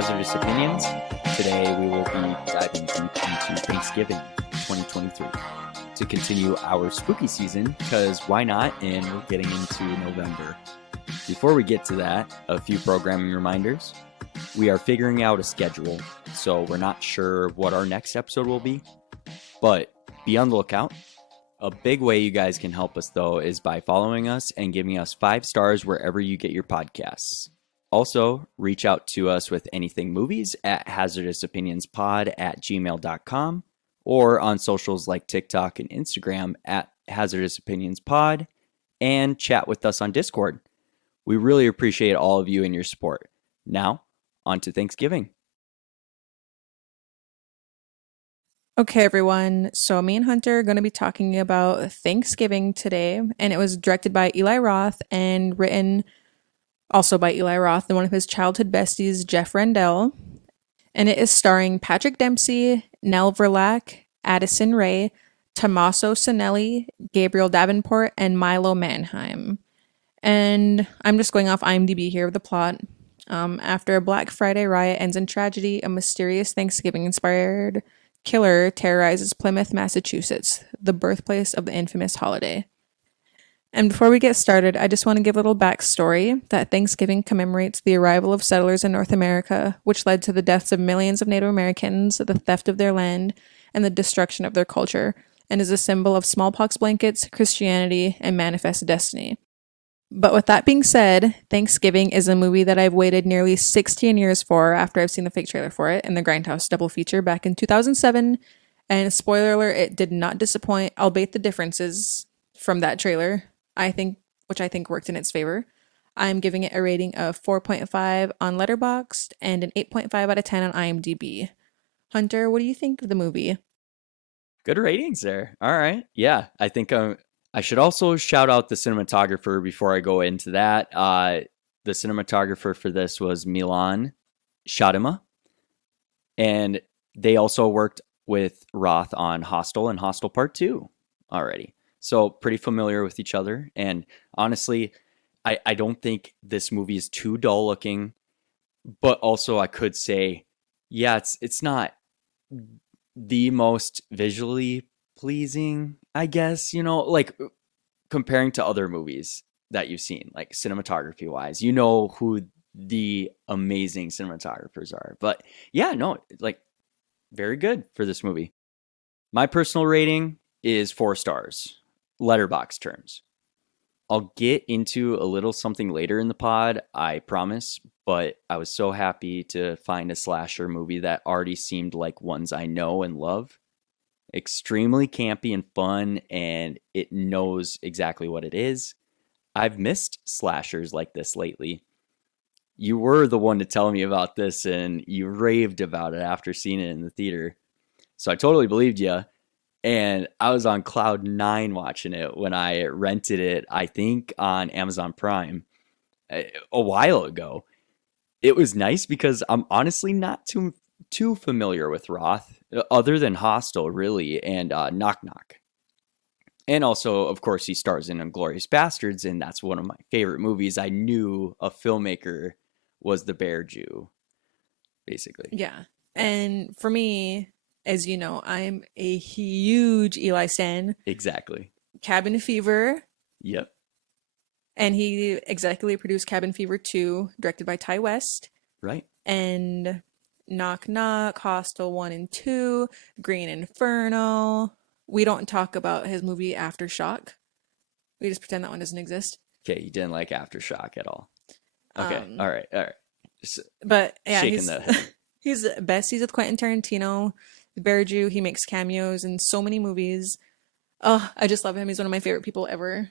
Hazardous Opinions. Today we will be diving deep into Thanksgiving 2023 to continue our spooky season, because why not? And we're getting into November. Before we get to that, a few programming reminders. We are figuring out a schedule, so we're not sure what our next episode will be, but be on the lookout. A big way you guys can help us, though, is by following us and giving us 5 stars wherever you get your podcasts. Also, reach out to us with anything movies at hazardousopinionspod@gmail.com or on socials like TikTok and Instagram at hazardousopinionspod, and chat with us on Discord. We really appreciate all of you and your support. Now, on to Thanksgiving. Okay, everyone. So me and Hunter are going to be talking about Thanksgiving today, and it was directed by Eli Roth and written also by Eli Roth and one of his childhood besties, Jeff Rendell. And it is starring Patrick Dempsey, Nell Verlaque, Addison Rae, Tommaso Sinelli, Gabriel Davenport, and Milo Manheim. And I'm just going off IMDb here with the plot. After a Black Friday riot ends in tragedy, a mysterious Thanksgiving-inspired killer terrorizes Plymouth, Massachusetts, the birthplace of the infamous holiday. And before we get started, I just want to give a little backstory that Thanksgiving commemorates the arrival of settlers in North America, which led to the deaths of millions of Native Americans, the theft of their land, and the destruction of their culture, and is a symbol of smallpox blankets, Christianity, and manifest destiny. But with that being said, Thanksgiving is a movie that I've waited nearly 16 years for after I've seen the fake trailer for it in the Grindhouse double feature back in 2007. And spoiler alert, it did not disappoint, albeit the differences from that trailer, which I think worked in its favor. I'm giving it a rating of 4.5 on Letterboxd and an 8.5 out of 10 on IMDb. Hunter, what do you think of the movie? Good ratings there. All right. Yeah, I think I should also shout out the cinematographer before I go into that. The cinematographer for this was Milan Shadima, and they also worked with Roth on Hostel and Hostel Part 2 already. So pretty familiar with each other. And honestly, I don't think this movie is too dull looking, but also I could say, yeah, it's not the most visually pleasing, I guess, like comparing to other movies that you've seen, like cinematography wise, who the amazing cinematographers are. But yeah, no, like very good for this movie. My personal rating is 4 stars, letterbox terms. I'll get into a little something later in the pod, I promise, but I was so happy to find a slasher movie that already seemed like ones I know and love. Extremely campy and fun, and it knows exactly what it is. I've missed slashers like this lately. You were the one to tell me about this, and you raved about it after seeing it in the theater. So I totally believed you. And I was on cloud 9 watching it when I rented it, I think on Amazon Prime a while ago. It was nice because I'm honestly not too familiar with Roth, other than Hostel, really, and Knock Knock. And also, of course, he stars in Inglourious Bastards, and that's one of my favorite movies. I knew a filmmaker was the Bear Jew, basically. Yeah. And for me, as you know, I'm a huge Eli stan. Exactly. Cabin Fever, Yep. and he executively produced Cabin Fever 2, directed by Ty West, Right. and Knock Knock, Hostel 1 and 2, Green Inferno. We don't talk about his movie Aftershock. We just pretend that one doesn't exist. Okay, you didn't like Aftershock at all. Okay, all right. Just But yeah, shaking the head. he's besties with Quentin Tarantino. The Bear Jew, he makes cameos in so many movies. Oh, I just love him. He's one of my favorite people ever.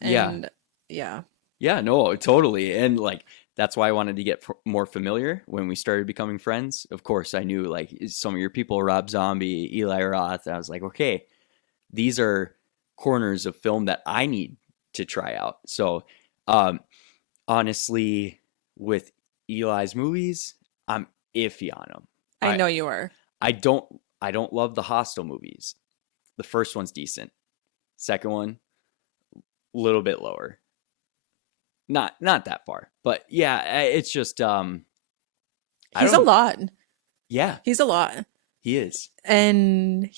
And yeah. Yeah, no, totally. And like that's why I wanted to get more familiar when we started becoming friends. Of course, I knew like some of your people, Rob Zombie, Eli Roth. I was like, okay, these are corners of film that I need to try out. So, honestly, with Eli's movies, I'm iffy on them. I know you are. I don't love the Hostel movies. The first one's decent. Second one, a little bit lower. Not that far, but yeah, it's just I He's a don't. lot. Yeah, He's a lot. he is. And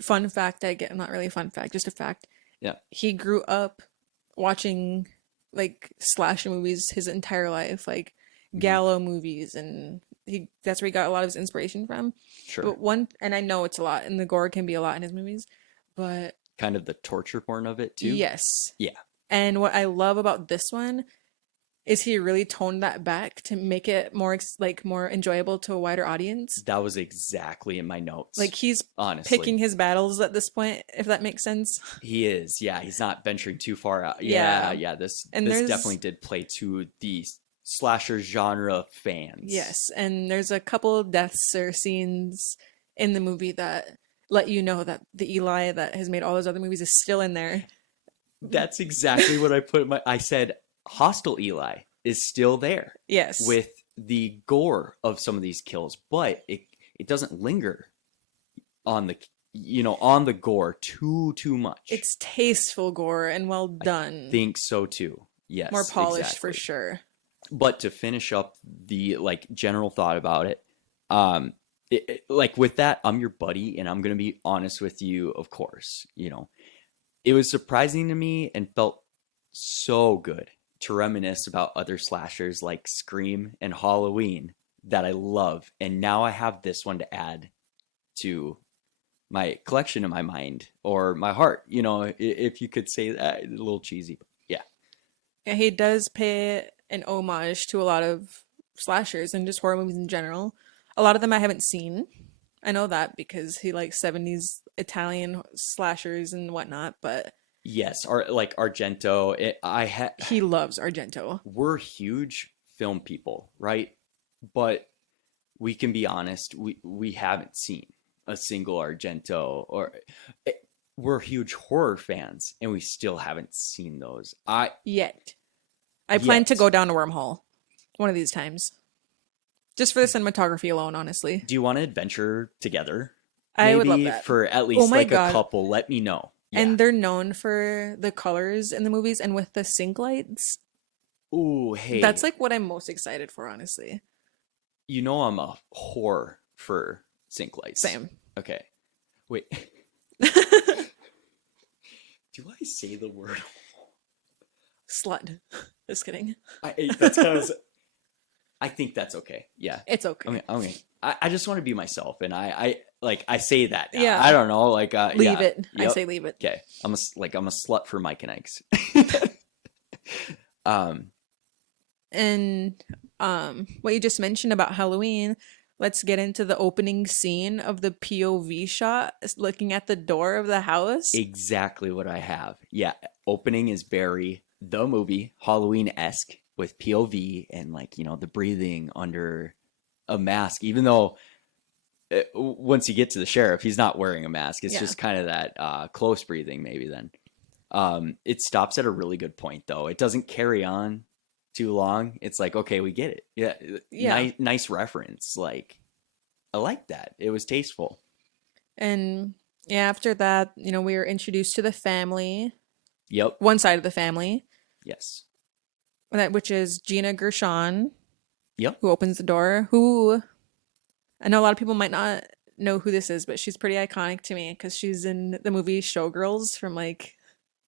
fun fact, I get, not really a fun fact, just a fact. Yeah. He grew up watching like slasher movies his entire life, like Mhm. Gallo movies, and that's where he got a lot of his inspiration from. Sure. But and I know it's a lot, and the gore can be a lot in his movies, but Kind of the torture porn of it too. yes. Yeah, And what I love about this one is he really toned that back to make it more like more enjoyable to a wider audience. that was exactly in my Like notes. he's Honestly, picking his battles at this point, if that makes sense. he is. Yeah, he's not venturing too far out. Yeah, Yeah. yeah. This And this definitely there's did play to the slasher genre fans. yes, and there's a couple deaths or scenes in the movie that let you know that the Eli that has made all those other movies is still in there. That's exactly what I put in my. I said Hostile Eli is still there Yes. with the gore of some of these kills, but it doesn't linger on the on the gore too much. It's tasteful gore and well I done. think so too. Yes, More polished for exactly. sure. But to finish up the like general thought about it, like with that, I'm your buddy, and I'm gonna be honest with you. Of course, it was surprising to me and felt so good to reminisce about other slashers like Scream and Halloween that I love, and now I have this one to add to my collection in my mind or my heart. If you could say that, a little cheesy, but yeah. Yeah, he does pay an homage to a lot of slashers and just horror movies in general. A lot of them I haven't seen. I know that because he likes 70s Italian slashers and whatnot, but Yes, or like Argento. he loves Argento. We're huge film people, right? But we can be honest, we haven't seen a single Argento or eh, we're huge horror fans and we still haven't seen those. I Yet. I plan to Yet. go down a wormhole one of these times. Just for the cinematography alone, honestly. Do you want to adventure together? I would love Maybe that. for at Oh least my like a God. couple, let me know. Yeah. And they're known for the colors in the movies and with the sync lights. Ooh, hey. That's like what I'm most excited for, honestly. I'm a whore for sync lights. Same. Okay. Wait. Do I say the word? Slut. Just kidding. That's kind of. I think that's okay. Yeah. It's okay. Okay. I just want to be myself, and I say that. Now. Yeah. I don't know. Like Leave yeah. it. I Yep. say leave it. Okay. I'm a slut for Mike and Ike's. And what you just mentioned about Halloween, let's get into the opening scene of the POV shot looking at the door of the house. Exactly what I have. Yeah. Opening is very the movie Halloween-esque with POV and like the breathing under a mask, even though once you get to the sheriff, he's not wearing a mask. It's just kind of that close breathing maybe then. It stops at a really good point though. It doesn't carry on too long. It's like, okay, we get it. Yeah. Nice reference. Like I like that. It was tasteful. And yeah, after that, we were introduced to the family. Yep. One side of the family. Yes. Which is Gina Gershon. Yep. Who opens the door. Who I know a lot of people might not know who this is, but she's pretty iconic to me because she's in the movie Showgirls from like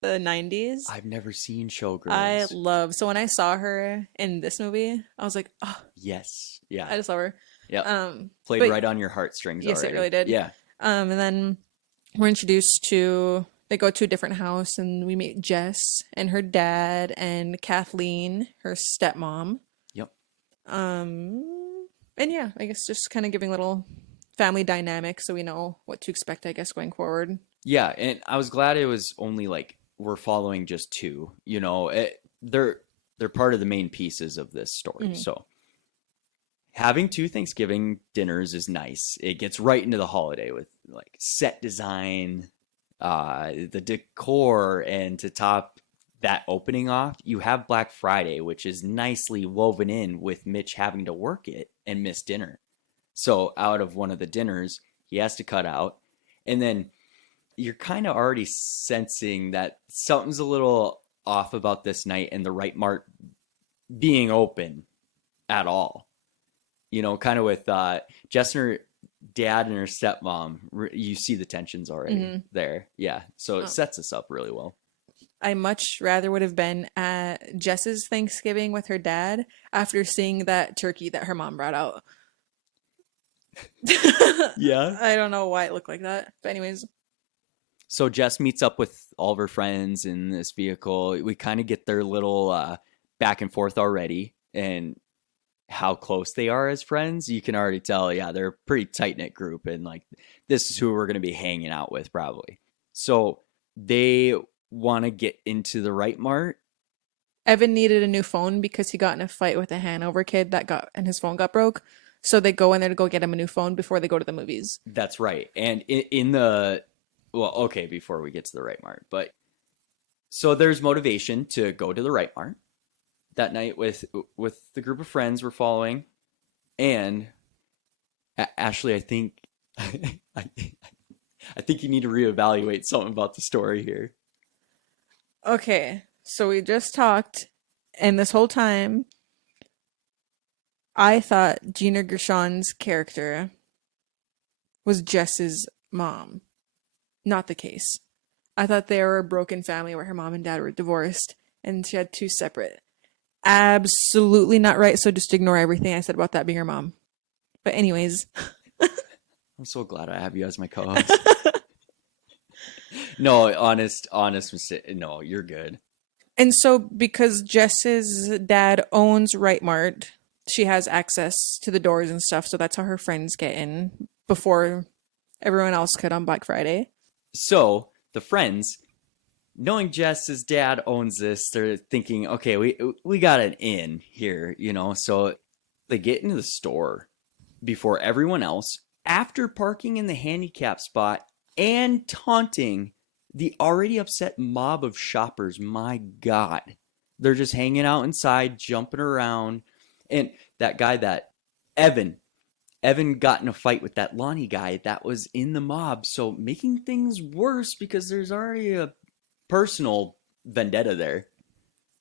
the 90s. I've never seen Showgirls. I love. So when I saw her in this movie, I was like, oh, yes. Yeah. I just love her. Yeah. Played right on your heartstrings yes, already. It really did. Yeah. And then we're introduced to, they go to a different house and we meet Jess and her dad and Kathleen, her stepmom. Yep. And yeah, I guess just kind of giving little family dynamic so we know what to expect, I guess, going forward. Yeah, and I was glad it was only like we're following just two. They're part of the main pieces of this story. Mhm. So having two Thanksgiving dinners is nice. It gets right into the holiday with like set design, the decor, and to top that opening off, you have Black Friday, which is nicely woven in with Mitch having to work it and miss dinner. So out of one of the dinners, he has to cut out. And then you're kind of already sensing that something's a little off about this night and the Right Mart being open at all. kind of with Jess and her dad and her stepmom. You see the tensions already Hmm. there. Yeah. So it sets us up really well. I much rather would have been at Jess's Thanksgiving with her dad after seeing that turkey that her mom brought out. Yeah. I don't know why it looked like that. But anyways, So Jess meets up with all of her friends in this vehicle. We kind of get their little back and forth already, and how close they are as friends. You can already tell, yeah, they're a pretty tight knit group, and like this is who we're going to be hanging out with probably. So they want to get into the right mart. Evan needed a new phone because he got in a fight with a Hanover kid that got and his phone got broke. So they go in there to go get him a new phone before they go to the movies. That's right. And in the well, okay, before we get to the right mart, but so there's motivation to go to the right mart that night with the group of friends we're following. And Ashlee, I think I think you need to reevaluate something about the story here. Okay, so we just talked, and this whole time I thought Gina Gershon's character was Jess's mom. Not the case. I thought they were a broken family where her mom and dad were divorced and she had two separate. Absolutely not right, so just ignore everything I said about that being her mom. But anyways, I'm so glad I have you as my co-host. No, honest mistake. No, you're good. and so because Jess's dad owns Right Mart, she has access to the doors and stuff, so that's how her friends get in before everyone else could on Black Friday. So the friends, knowing Jess's dad owns this, they're thinking, okay, we got an in here, So they get into the store before everyone else after parking in the handicap spot and taunting the already upset mob of shoppers. My God. They're just hanging out inside, jumping around. And that guy, that Evan, Evan got in a fight with that Lonnie guy that was in the mob. So making things worse because there's already a personal vendetta there.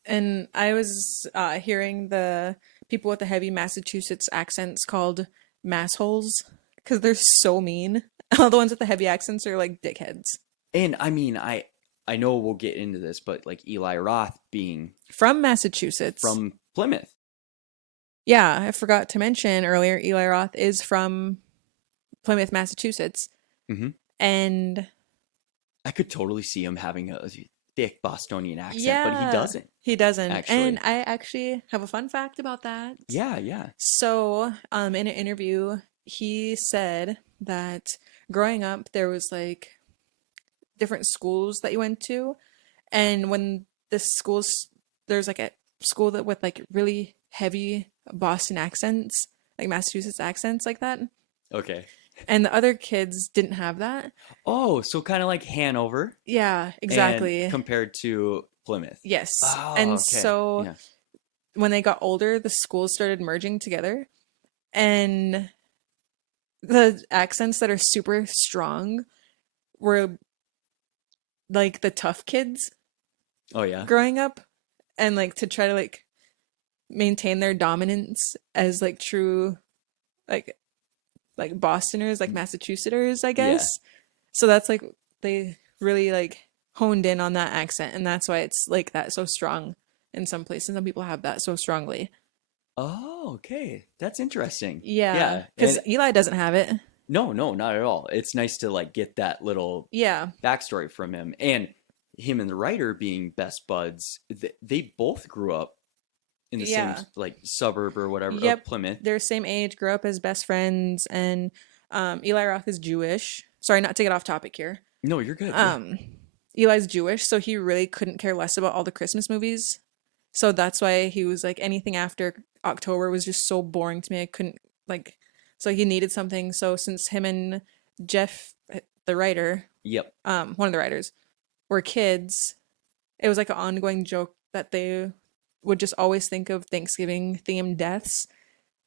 And I was hearing the people with the heavy Massachusetts accents called massholes because they're so mean. All the ones with the heavy accents are like dickheads. And I mean, I know we'll get into this, but like Eli Roth being From Massachusetts. from Plymouth. Yeah, I forgot to mention earlier, Eli Roth is from Plymouth, Massachusetts. Hmm. And I could totally see him having a thick Bostonian accent, but he yeah, doesn't he doesn't. And actually. I actually have a fun fact about that. Yeah, yeah. So, in an interview, he said that growing up, there was like different schools that you went to, and when the schools, there's like a school that with like really heavy Boston accents, like Massachusetts accents, like that, Okay. and the other kids didn't have that. Oh, so kind of like Hanover Yeah, and exactly. compared to Plymouth. Yes, Oh, and okay. so Yeah. when they got older, the schools started merging together, and the accents that are super strong were like the tough kids Oh, yeah. growing up, and like to try to like maintain their dominance as like true like Bostoners, like Massachusettsers, I Yeah. guess. So that's like they really like honed in on that accent, and that's why it's like that so strong in some places. Some people have that so strongly. Oh, okay. That's interesting. Yeah, Yeah. because And Eli doesn't have it. no, no, not at all. It's nice to like get that little Yeah, backstory from him. And him and the writer being best buds, they both grew up in the same yeah, like suburb or whatever of yep. Plymouth. They're same age, grew up as best friends, and Eli Roth is Jewish. Sorry, not to get off topic here. No, you're good. Yeah. Um, Eli's Jewish, so he really couldn't care less about all the Christmas movies. So that's why he was like anything after October was just so boring to me. I couldn't like so he needed something. So since him and Jeff, the writer, Yep. one of the writers, were kids, it was like an ongoing joke that they would just always think of Thanksgiving themed deaths,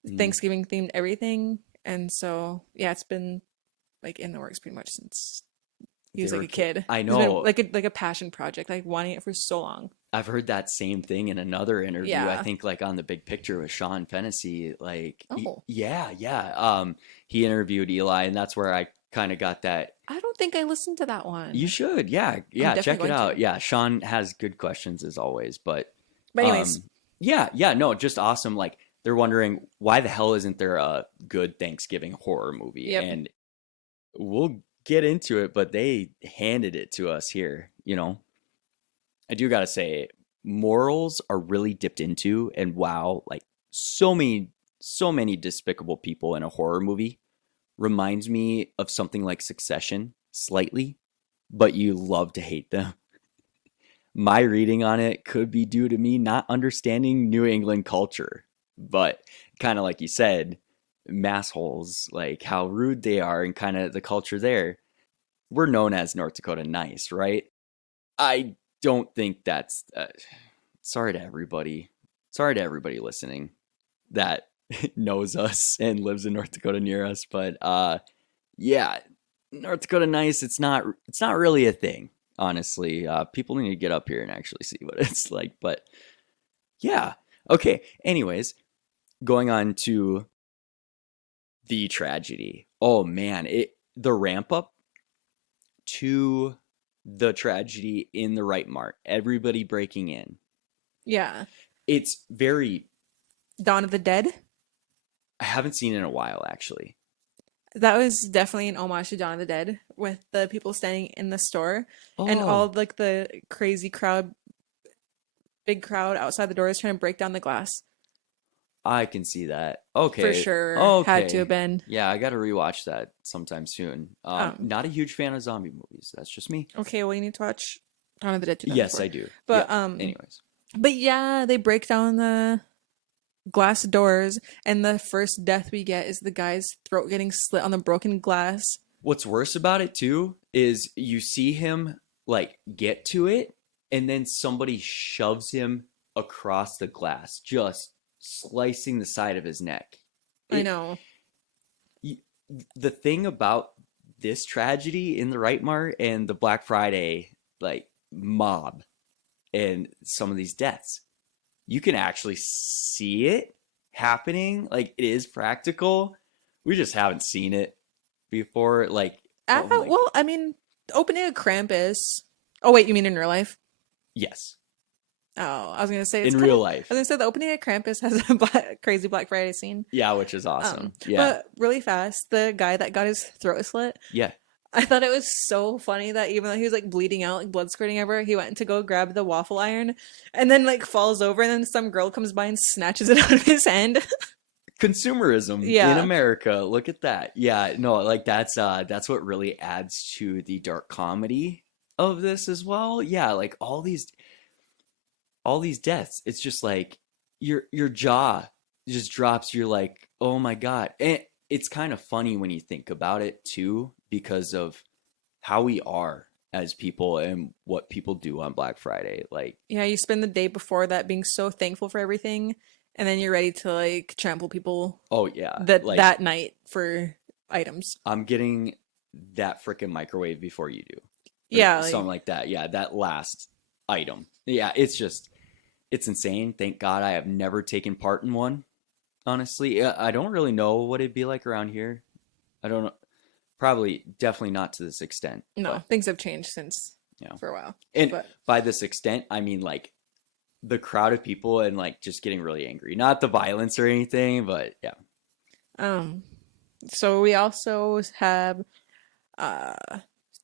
Mm. Thanksgiving themed everything. And so yeah, it's been like in the works pretty much since he They was like were a kid. I It's been know. like a passion project, like wanting it for so long. I've heard that same thing in another interview. I Yeah. think like on the Big Picture with Sean Fennessy. Oh, Yeah, yeah. He interviewed Eli, and that's where I kind of got that. I don't think I listened to that You one. should, yeah, I'm yeah. definitely Check it going out. to. Yeah, Sean has good questions as always, but But anyways, um, yeah, yeah. No, just awesome. Like they're wondering why the hell isn't there a good Thanksgiving horror movie? yep. And we'll get into it, but they handed it to us here. I do gotta say, morals are really dipped into, and wow, like so many, so many despicable people in a horror movie reminds me of something like Succession, slightly, but you love to hate them. My reading on it could be due to me not understanding New England culture, but kind of like you said, massholes, like how rude they are and kind of the culture there. We're known as North Dakota nice, right? I don't think that's sorry to everybody. Sorry to everybody listening that knows us and lives in North Dakota near us, but yeah, North Dakota nice, it's not really a thing, honestly. People need to get up here and actually see what it's like, but yeah. Okay, anyways, going on to the tragedy. Oh man, the ramp up to the tragedy in the right mark. Everybody breaking in. Yeah. It's very Dawn of the Dead. I haven't seen it in a while actually. That was definitely an homage to Dawn of the Dead with the people standing in the store and Oh, all like the crazy crowd, big crowd outside the doors trying to break down the glass. I can see that. For Okay. sure had to have Okay. been. Yeah, I got to rewatch that sometime soon. Um, Not a huge fan of zombie movies. That's just me. okay, well you need to watch Dawn of the Dead Yes, 2004. I do. But Yep. um Anyways. but yeah, they break down the glass doors and the first death we get is the guy's throat getting slit on the broken glass. What's worse about it too is you see him like get to it and then somebody shoves him across the glass, just slicing the side of his neck. I It know. y- the thing about this tragedy in the Right Mart and the Black Friday like mob and some of these deaths, you can actually see it happening. Like it is practical. We just haven't seen it before. Like, oh my, Well, I mean, opening a Krampus. Oh wait, you mean in real life? yes, Oh, I was gonna say it's in kind of. real I was life, gonna say the opening of Krampus has a crazy Black Friday scene. yeah, which is awesome. Yeah, But really fast, the guy that got his throat slit, yeah. I thought it was so funny that even though he was like bleeding out, like blood squirting everywhere, he went to go grab the waffle iron, and then like falls over, and then some girl comes by and snatches it out of his hand. Consumerism in Yeah, America. Look at that. Yeah, no, like that's what really adds to the dark comedy of this as well. Yeah, like all these deaths, it's just like your jaw just drops. You're like, oh my god. And it's kind of funny when you think about it too, because of how we are as people and what people do on Black Friday. Like, yeah. You spend the day before that being so thankful for everything, and then you're ready to like trample people oh yeah, like that night for items. I'm getting that freaking microwave before you do, or Yeah, like, something like that. Yeah, that last item. Yeah, it's insane. Thank God I have never taken part in one. Honestly, I don't really know what it'd be like around here. I don't know. Probably, definitely not to this extent, no, but things have changed since you know. for a while. And But by this extent, I mean like the crowd of people and like just getting really angry. Not the violence or anything, but yeah. um, so we also have uh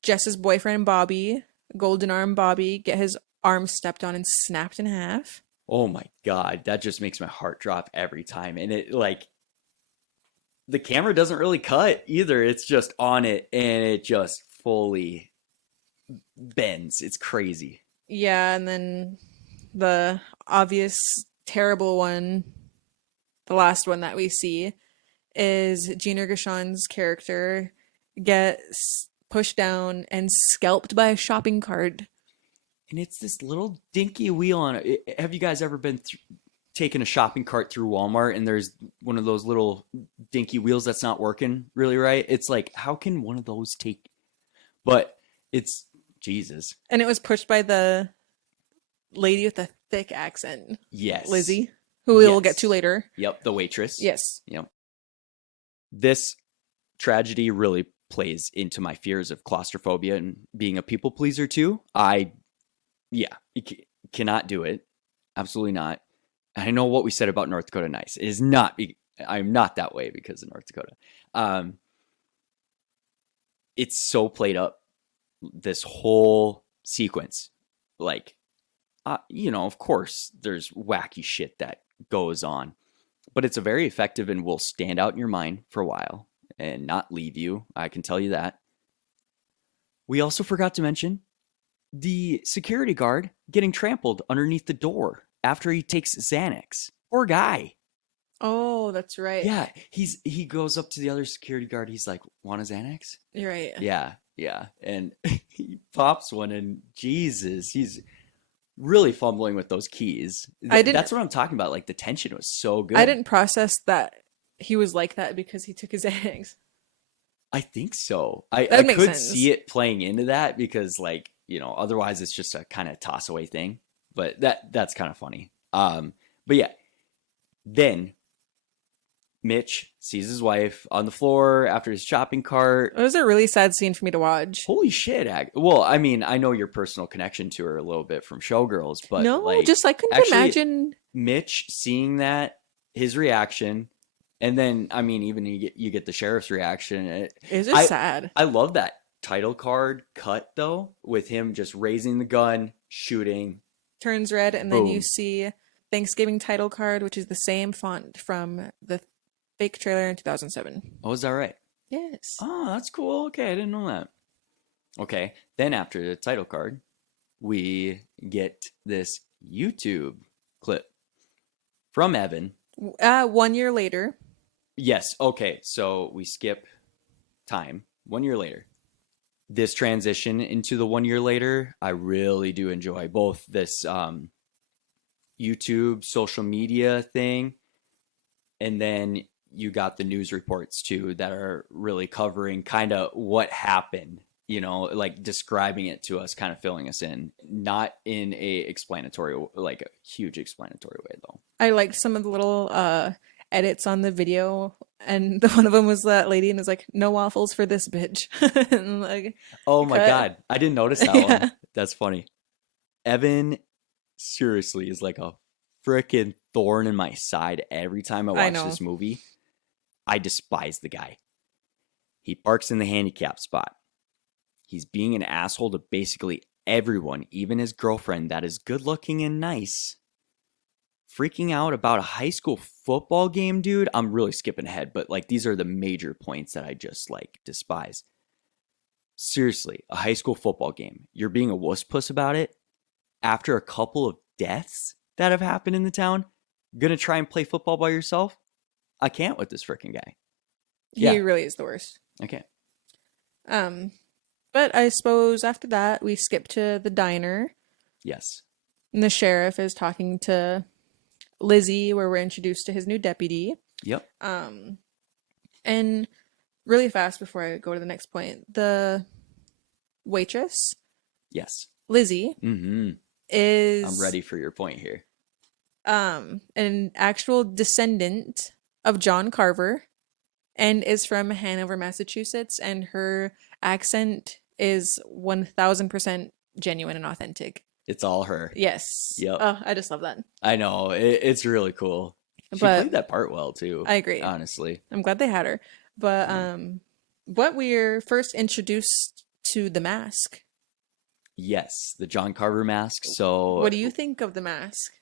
Jess's boyfriend Bobby, Golden Arm Bobby, get his arm stepped on and snapped in half. Oh my God, that just makes my heart drop every time. And it like the camera doesn't really cut either. It's just on it and it just fully bends. It's crazy. Yeah, and then the obvious terrible one, the last one that we see, is Gina Gershon's character gets pushed down and scalped by a shopping cart. And it's this little dinky wheel on it. Have you guys ever been taking a shopping cart through Walmart and there's one of those little dinky wheels that's not working really right? It's like, how can one of those take? But it's Jesus. And it was pushed by the lady with a thick accent, Yes. Lizzie, who we'll get to Yes. later. Yep, the waitress. Yes. Yep. This tragedy really plays into my fears of claustrophobia and being a people pleaser too. Yeah, cannot do it. Absolutely not. I know what we said about North Dakota Nice. It is not. I'm not that way because of North Dakota. Um, it's so played up. This whole sequence, like, of course, there's wacky shit that goes on, but it's a very effective and will stand out in your mind for a while and not leave you. I can tell you that. We also forgot to mention the security guard getting trampled underneath the door after he takes Xanax. Poor guy. Oh, that's right. Yeah, he goes up to the other security guard. He's like, "Want a Xanax?" You're right. Yeah, and he pops one, and Jesus, he's really fumbling with those keys. That's what I'm talking about. Like the tension was so good. I didn't process that he was like that because he took his eggs. I think so. I That makes could sense. see it playing into that because, like, otherwise it's just a kind of toss away thing. But that's kind of funny. But yeah, then Mitch sees his wife on the floor after his shopping cart. It was a really sad scene for me to watch. Holy shit! Well, I mean, I know your personal connection to her a little bit from Showgirls, but No, like, just I couldn't actually, imagine. Mitch seeing that, his reaction, and then I mean, even you get the sheriff's reaction. It's just sad. I love that title card cut though, with him just raising the gun, shooting. Turns red, and Boom. then you see Thanksgiving title card, which is the same font from the fake trailer in 2007. Oh, is that right? Yes. Oh, that's cool. Okay, I didn't know that. Okay, then after the title card, we get this YouTube clip from Evan. 1 year later. Yes. Okay, so we skip time. 1 year later. This transition into the 1 year later, I really do enjoy both this YouTube social media thing, and then you got the news reports too that are really covering kind of what happened, like describing it to us, kind of filling us in, not in a explanatory, like a huge explanatory way though. I liked some of the little edits on the video, and one of them was that lady and is like, "No waffles for this bitch." And like, Oh my cut. God. I didn't notice that Yeah. one. That's funny. Evan seriously is like a freaking thorn in my side every time I I watch know. this movie. I despise the guy. He parks in the handicap spot. He's being an asshole to basically everyone, even his girlfriend that is good looking and nice. Freaking out about a high school football game, dude. I'm really skipping ahead, but like these are the major points that I just like despise. Seriously, a high school football game. You're being a wuss puss about it after a couple of deaths that have happened in the town. Gonna try and play football by yourself? I can't with this freaking guy. He really is the worst. I can't. But I suppose after that we skip to the diner, Yes. and the sheriff is talking to Lizzie, where we're introduced to his new deputy. Yep. And really fast before I go to the next point, the waitress, Yes. Lizzie, Mm-hmm. is I'm ready for your point here. an actual descendant of John Carver and is from Hanover, Massachusetts, and her accent is 1000% genuine and authentic. It's all her. Yes. Yep. Oh, I just love that. I know. It's really cool. She But played that part well too. I agree. Honestly. I'm glad they had her. But what we're first introduced to the mask. Yes, the John Carver mask. So What do you think of the mask?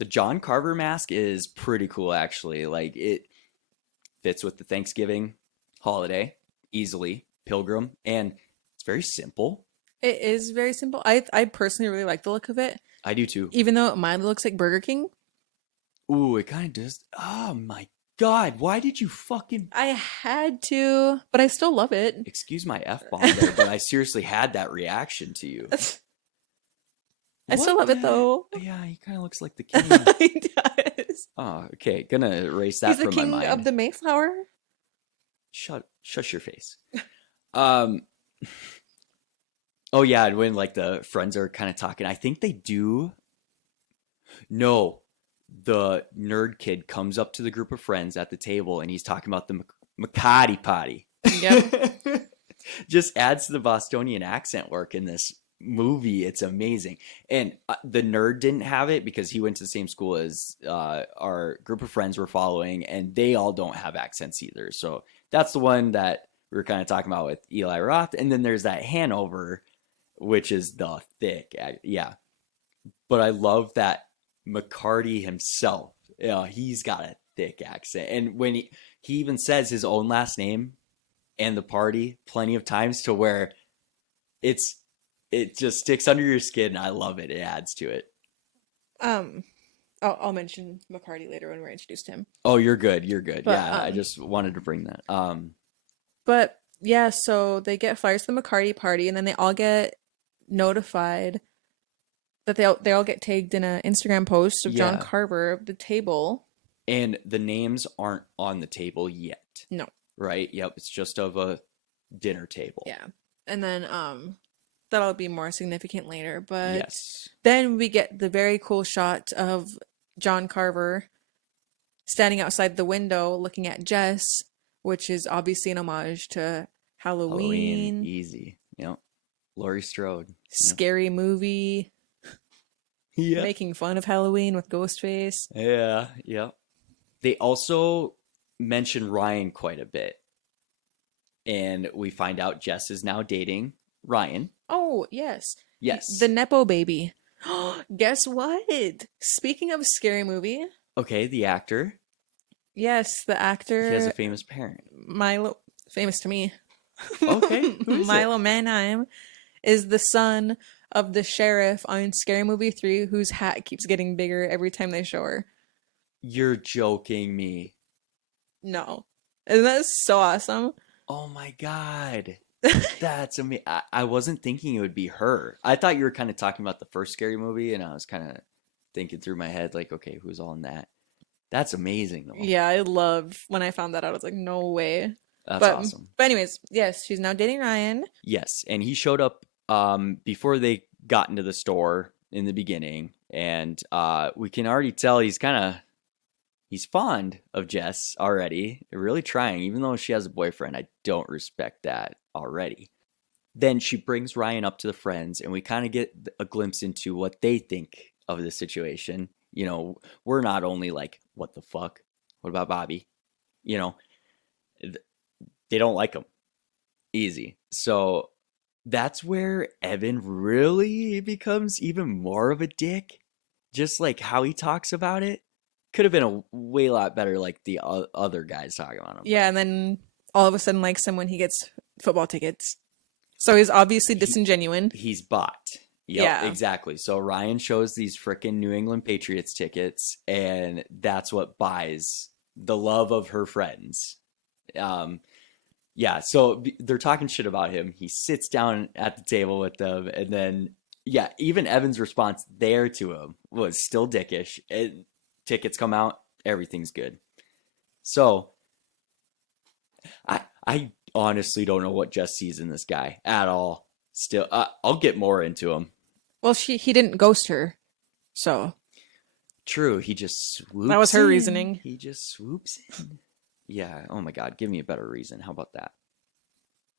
the John Carver mask is pretty cool actually. Like it fits with the Thanksgiving holiday easily, pilgrim, and it's very simple. It is very simple. I personally really like the look of it, I do too. even though mine looks like Burger King. Ooh, it kind of does. Oh my God, why did you fucking I had to, but I still love it. excuse my F-bomb there, but I seriously had that reaction to you. I still What love it the- though. Yeah, he kind of looks like the king. He does. Oh, okay. Gonna erase that He's the from my king mind. of the Mayflower. Shush your face. Oh yeah, and when like the friends are kind of talking, I think they do No, the nerd kid comes up to the group of friends at the table and he's talking about the Makati potty. Yep. Just adds to the Bostonian accent work in this movie. It's amazing. And the nerd didn't have it because he went to the same school as our group of friends were following, and they all don't have accents either. So that's the one that we were kind of talking about with Eli Roth. And then there's that Hanover, which is the thick. Yeah. But I love that McCarty himself, he's got a thick accent. And when he even says his own last name and the party plenty of times to where it's it just sticks under your skin. I love it. It adds to it. Um, I'll mention McCarty later when we're introduced to him. Oh, you're good. You're good. But Yeah, I just wanted to bring that. but yeah, so they get flyers to the McCarty party, and then they all get notified that they all get tagged in an Instagram post of John Yeah. Carver of the table. And the names aren't on the table yet, No. right? Yep, it's just of a dinner table. Yeah. And then that'll be more significant later, but Yes. then we get the very cool shot of John Carver standing outside the window looking at Jess, which is obviously an homage to Halloween, Halloween, easy. Yep. Laurie Strode. Yep. scary movie, Yeah. making fun of Halloween with Ghostface. Yeah. Yep. They also mention Ryan quite a bit. And we find out Jess is now dating Ryan. Oh, yes. Yes. The Nepo baby. Guess what? Speaking of scary movie, Okay, the actor. yes, the He has a actor famous parent. Milo, famous to me. Okay, who is it? Milo Manheim is the son of the sheriff on Scary Movie 3 whose hat keeps getting bigger every time they show her. You're joking me. No. Isn't that so awesome? Oh my God. That's amazing. I wasn't thinking it would be her. I thought you were kind of talking about the first Scary Movie, and I was kind of thinking through my head, like, okay, who's all in that? That's amazing, though. Yeah, I loved when I found that out. I was like, no way. That's But awesome. but anyways, yes, she's now dating Ryan. Yes, and he showed up before they got into the store in the beginning, and we can already tell he's fond of Jess already, really trying, even though she has a boyfriend. I don't respect that already. Then she brings Ryan up to the friends, and we kind of get a glimpse into what they think of the situation. We're not only like, what the fuck? What about Bobby? You know, they don't like him. Easy. So that's where Evan really becomes even more of a dick. Just like how he talks about it. Could have been a way lot better like the other guys talking about him. Yeah, and then all of a sudden likes him when he gets football tickets. So he's obviously disingenuine. He's bought. Yep, Yeah. exactly. So Ryan shows these freaking New England Patriots tickets, and that's what buys the love of her friends. Yeah, so they're talking shit about him. He sits down at the table with them, and then, yeah, even Evan's response there to him was still dickish. Tickets come out, everything's good. So, I honestly don't know what Jess sees in this guy at all. Still, I'll get more into him. Well, he didn't ghost her. So True, he just swoops that was her in. reasoning. He just swoops in. Yeah, oh my God, give me a better reason. How about that?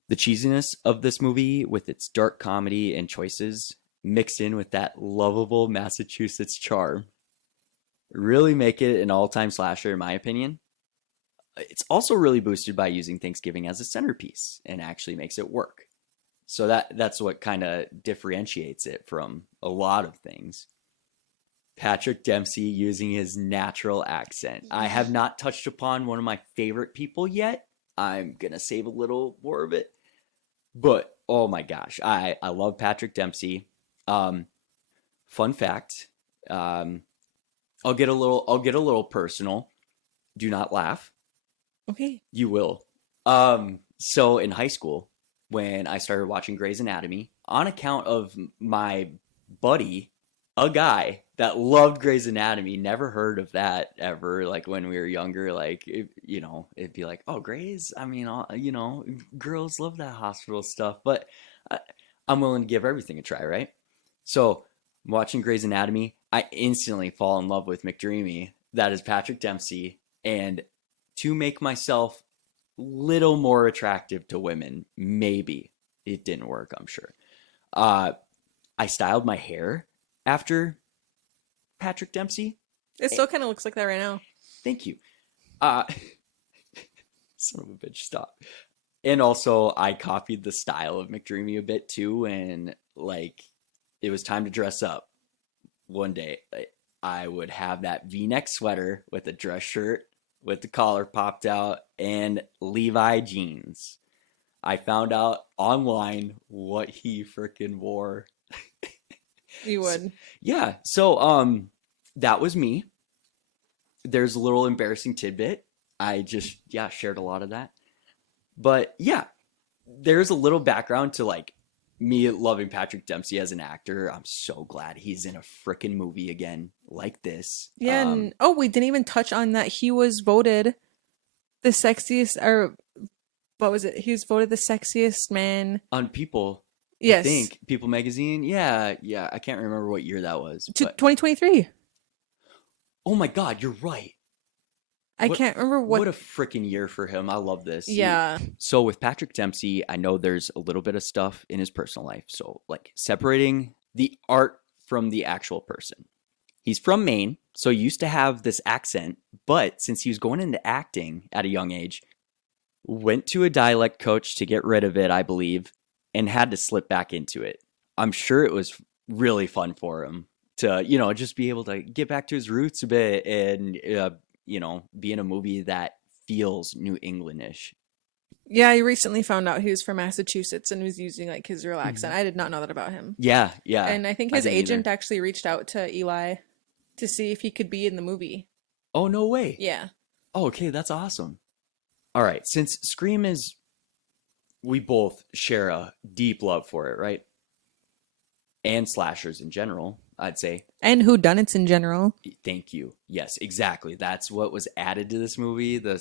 The cheesiness of this movie with its dark comedy and choices mixed in with that lovable Massachusetts charm really make it an all-time slasher in my opinion. It's also really boosted by using Thanksgiving as a centerpiece and actually makes it work. So that's what kind of differentiates it from a lot of things. Patrick Dempsey using his natural accent. I have not touched upon one of my favorite people yet. I'm going to save a little more of it. But, oh my gosh, I love Patrick Dempsey. Fun fact, I'll get a little personal. Do not laugh. Okay. You will. So in high school, when I started watching Grey's Anatomy, on account of my buddy, a guy that loved Grey's Anatomy, never heard of that ever. Like when we were younger, like, it'd be like, oh, Grey's, I mean, girls love that hospital stuff, but I'm willing to give everything a try, right? So I'm watching Grey's Anatomy. I instantly fall in love with McDreamy. That is Patrick Dempsey. And to make myself little more attractive to women, maybe it didn't work, I'm sure. Uh, I styled my hair after Patrick Dempsey. It Eh, still kind of looks like that right now. Thank you. Uh, son of a bitch, stop. And also, I copied the style of McDreamy a bit too. And like, it was time to dress up one day. I would have that V-neck sweater with a dress shirt with the collar popped out and Levi jeans. I found out online what he freaking wore. You So, would. yeah, so that was me. There's a little embarrassing tidbit. I just shared a lot of that. But yeah, there's a little background to like me loving Patrick Dempsey as an actor. I'm so glad he's in a freaking movie again like this. Yeah, and oh, we didn't even touch on that. He was voted the sexiest, or what was it? He was voted the sexiest man. On People, I Yes, think People Magazine. Yeah, yeah. I can't remember what year that was, to but 2023. oh my God, you're right. I What can't remember what what. a freaking year for him. I love this. Yeah, So with Patrick Dempsey, I know there's a little bit of stuff in his personal life. So like separating the art from the actual person. He's from Maine, so he used to have this accent, but since he was going into acting at a young age, went to a dialect coach to get rid of it, I believe, and had to slip back into it. I'm sure it was really fun for him to, just be able to get back to his roots a bit and, be in a movie that feels New Englandish. yeah. I recently found out he was from Massachusetts and was using like his real accent. Mhm. I did not know that about him. Yeah, yeah, And I think I his didn't agent either. actually reached out to Eli to see if he could be in the movie. Oh, no way. Yeah. Oh, okay, that's awesome. All right, since Scream is, we both share a deep love for it, right? And slashers in general, I'd say. And whodunits in general. Thank you. Yes, exactly. That's what was added to this movie, the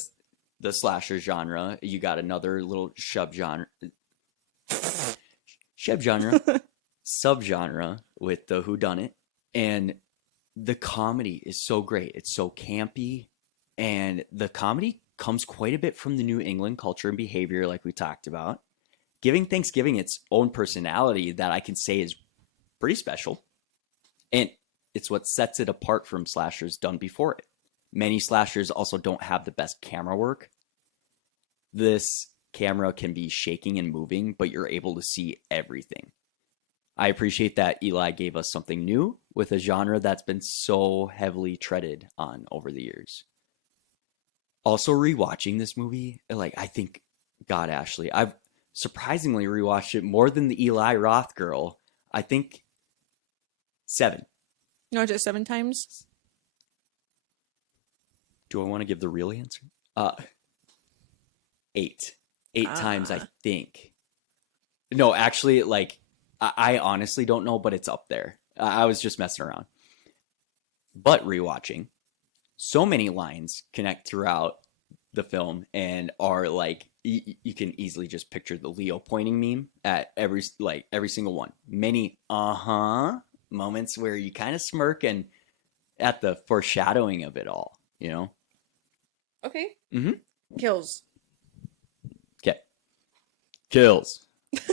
slasher genre. You got another little subgenre with the whodunit, and the comedy is so great. It's so campy, and the comedy comes quite a bit from the New England culture and behavior, like we talked about, giving Thanksgiving its own personality that I can say is pretty special. And it's what sets it apart from slashers done before it. Many slashers also don't have the best camera work. This camera can be shaking and moving, but you're able to see everything. I appreciate that Eli gave us something new with a genre that's been so heavily treaded on over the years. Also, rewatching this movie, like, I think, God, Ashlee, I've surprisingly rewatched it more than the Eli Roth girl. I think 7. No, just 7 times. Do I want to give the real answer? Uh, 8. 8 times, I Ah. think. No, actually, like, I honestly don't know, but it's up there. I was just messing around. But rewatching, so many lines connect throughout the film and are like, you can easily just picture the Leo pointing meme at every single one. Many moments where you kind of smirk and at the foreshadowing of it all, you know? Okay. Mm-hmm. Kills. Okay. Kills.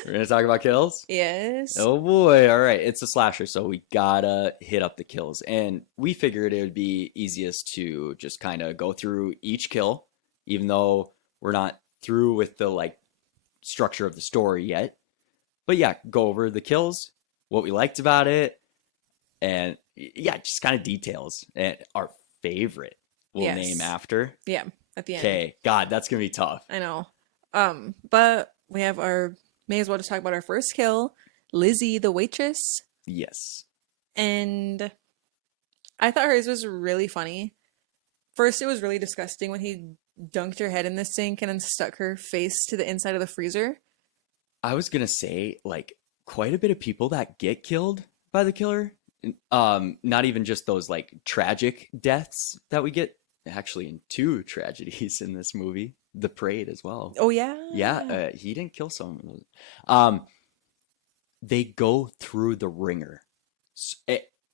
We're gonna talk about kills. Yes. Oh boy! All right, it's a slasher, so we gotta hit up the kills, and we figured it would be easiest to just kind of go through each kill, even though we're not through with the like structure of the story yet. But yeah, go over the kills, what we liked about it, and yeah, just kind of details and our favorite. We'll name Yes. after. Yeah. At the end. Okay, God, that's gonna be tough. I know. But we have our may as well just talk about our first kill, Lizzie the waitress. Yes. And I thought hers was really funny. First, it was really disgusting when he dunked her head in the sink and then stuck her face to the inside of the freezer. I was gonna say, like, quite a bit of people that get killed by the killer. Not even just those like tragic deaths that we get. Actually, in 2 tragedies in this movie, the parade as well. Oh yeah. Yeah, he didn't kill someone. Um, they go through the ringer.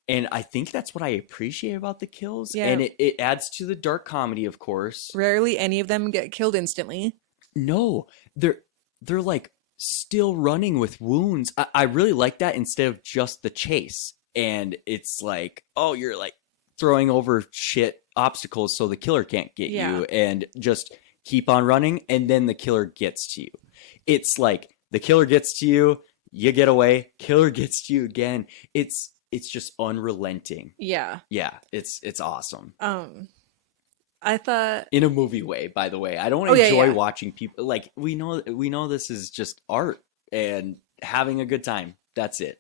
And I think that's what I appreciate about the kills. Yeah. And it adds to the dark comedy, of course. Rarely any of them get killed instantly. No, they're like still running with wounds. I really like that instead of just the chase. And it's like, oh, you're like throwing over shit obstacles so the killer can't get Yeah. you, and just keep on running, and then the killer gets to you. It's like the killer gets to you, you get away, killer gets to you again. It's just unrelenting. Yeah. Yeah, it's awesome. I thought, In a movie way, by the way. I don't oh yeah, enjoy yeah. watching people, like, we know this is just art and having a good time. That's it.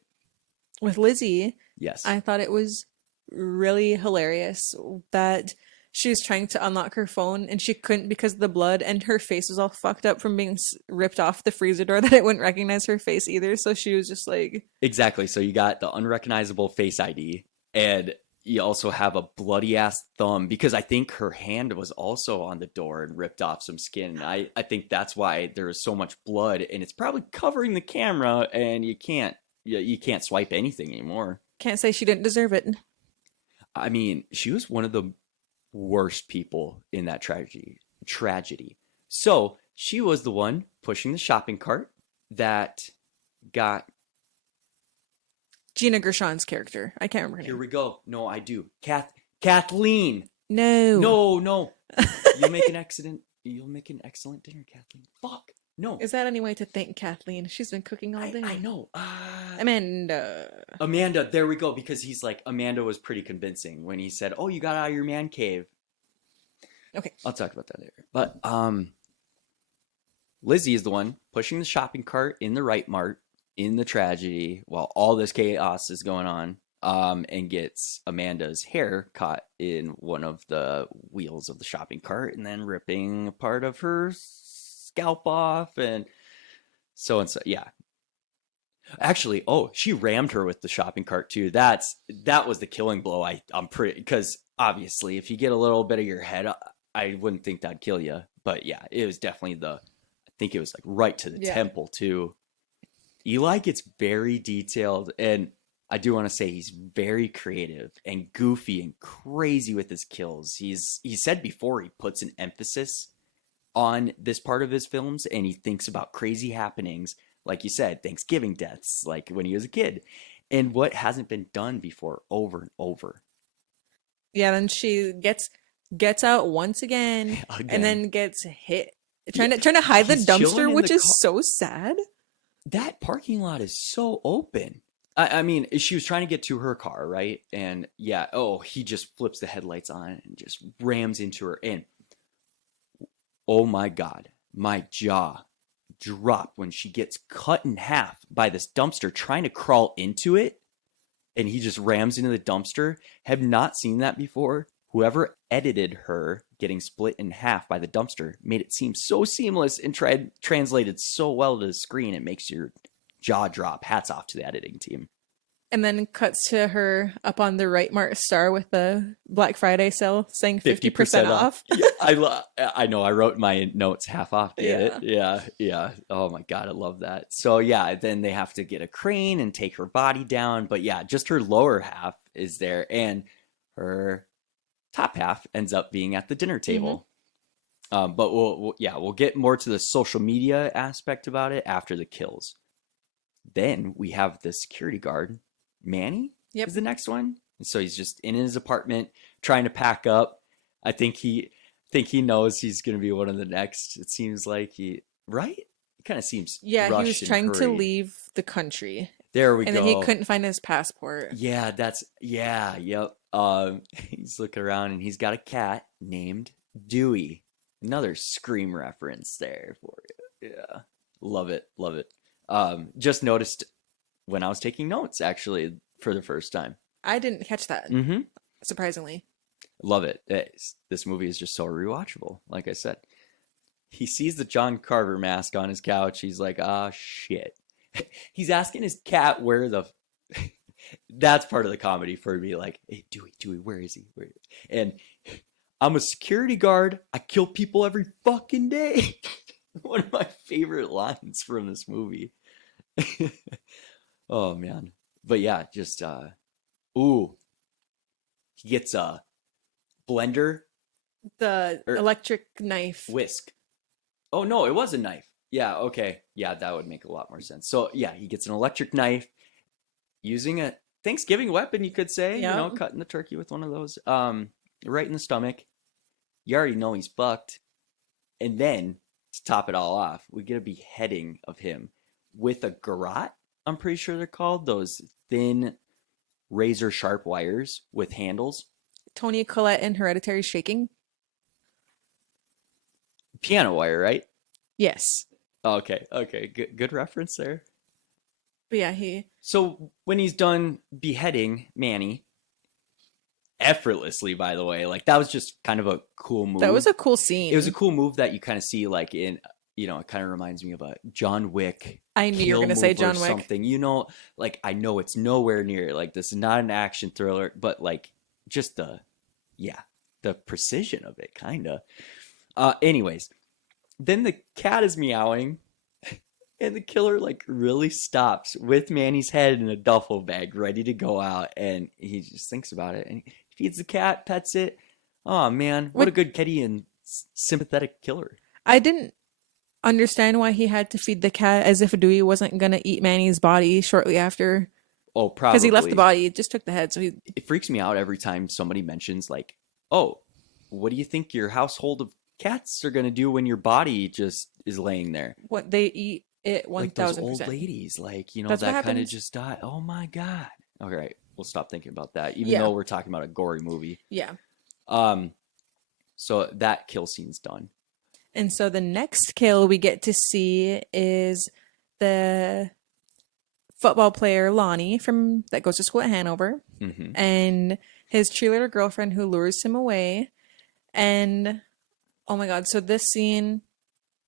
With Lizzie, Yes. I thought it was really hilarious that she was trying to unlock her phone and she couldn't because of the blood, and her face was all fucked up from being ripped off the freezer door that it wouldn't recognize her face either. So she was just like, Exactly. So you got the unrecognizable Face ID, and you also have a bloody ass thumb because I think her hand was also on the door and ripped off some skin. I think that's why there is so much blood, and it's probably covering the camera, and you can't swipe anything anymore. can't say she didn't deserve it. I mean, she was one of the worst people in that tragedy. So she was the one pushing the shopping cart that got. Gina Gershon's character. I can't remember her Here name. we go. No, I do. Kathleen. No. No. You'll make an excellent. You'll make an excellent dinner, Kathleen. Fuck. No. Is that any way to thank Kathleen? She's been cooking all day. I know. Amanda. There we go. Because he's like, Amanda was pretty convincing when he said, "Oh, you got out of your man cave." Okay. I'll talk about that later. But Lizzie is the one pushing the shopping cart in the Right Mart in the tragedy while all this chaos is going on, and gets Amanda's hair caught in one of the wheels of the shopping cart and then ripping a part of her scalp off and so. Yeah. Actually, she rammed her with the shopping cart too. That was the killing blow. I'm pretty, because obviously if you get a little bit of your head, I wouldn't think that'd kill you. But yeah, it was definitely I think it was like right to the temple too. Eli gets very detailed, and I do want to say he's very creative and goofy and crazy with his kills. He said before he puts an emphasis on this part of his films, and he thinks about crazy happenings, like you said, Thanksgiving deaths, like when he was a kid, and what hasn't been done before over and over. Yeah, then she gets out once again. And then gets hit trying to hide the dumpster, which is so sad. That parking lot is so open. I mean, she was trying to get to her car, right? And yeah, he just flips the headlights on and just rams into her. And oh my God, my jaw dropped when she gets cut in half by this dumpster trying to crawl into it. And he just rams into the dumpster. Have not seen that before. Whoever edited her getting split in half by the dumpster made it seem so seamless and translated so well to the screen. It makes your jaw drop. Hats off to the editing team. And then cuts to her up on the Right Mart Star with the Black Friday sale saying 50% off. Yeah, I know. I wrote my notes half off. Yeah. Oh my God, I love that. So yeah, then they have to get a crane and take her body down. But yeah, just her lower half is there, and her top half ends up being at the dinner table. But we'll get more to the social media aspect about it after the kills. Then we have the security guard, Manny. Is the next one. So he's just in his apartment trying to pack up. I think he knows he's going to be one of the next. It seems like right? It kind of seems he rushed was and trying to hurried. leave the country. There we go. And then he couldn't find his passport. Yeah, yep. He's looking around and he's got a cat named Dewey. Another Scream reference there for you. Yeah. Love it. Just noticed when I was taking notes, actually, for the first time. I didn't catch that. Surprisingly. Love it. This movie is just so rewatchable. Like I said, he sees the John Carver mask on his couch. He's like, ah, shit. He's asking his cat where the... That's part of the comedy for me. Like, hey, Dewey, where is he? And I'm a security guard. I kill people every fucking day. One of my favorite lines from this movie. Oh man. But yeah, just Ooh, he gets a blender The or electric knife. whisk. Oh no, it was a knife. Yeah, okay. Yeah, that would make a lot more sense. So yeah, he gets an electric knife using a Thanksgiving weapon, you could say, Yep. cutting the turkey with one of those. Right in the stomach. You already know he's fucked. And then to top it all off, we get a beheading of him with a garrote, I'm pretty sure they're called. Those thin razor sharp wires with handles. Tony Collette in Hereditary shaking. Piano wire, right? Yes. Okay, okay. Good reference there. But yeah, he So when he's done beheading Manny, effortlessly, by the way, like that was just kind of a cool that was move. a cool It was a scene. cool move that you kind of see like in, it kind of reminds me of a John Wick I knew you were kill gonna say move or John Wick. something. Like I know it's nowhere near like this is not an action thriller, but like just yeah, the precision of it, kind of. Anyways, then the cat is meowing, and the killer like really stops with Manny's head in a duffel bag, ready to go out, and he just thinks about it and he feeds the cat, pets it. Oh man, what a What good kitty and sympathetic killer. I didn't understand why he had to feed the cat as if Dewey wasn't gonna eat Manny's body shortly after. Oh, Because he left the probably. body, it just took the head. So he It freaks me out every time somebody mentions like, "Oh, what do you think your household of cats are gonna do when your body just is laying there?" what they eat it one Like those thousand old percent. ladies, like That's what that kind of happens. just died. Oh my god. All right, we'll stop thinking about that. Even Yeah, though we're talking about a gory movie. yeah. Um, so that kill scene's done. And so the next kill we get to see is the football player Lonnie from that goes to school at Hanover, Mm-hmm. and his cheerleader girlfriend who lures him away. And oh my god, so this scene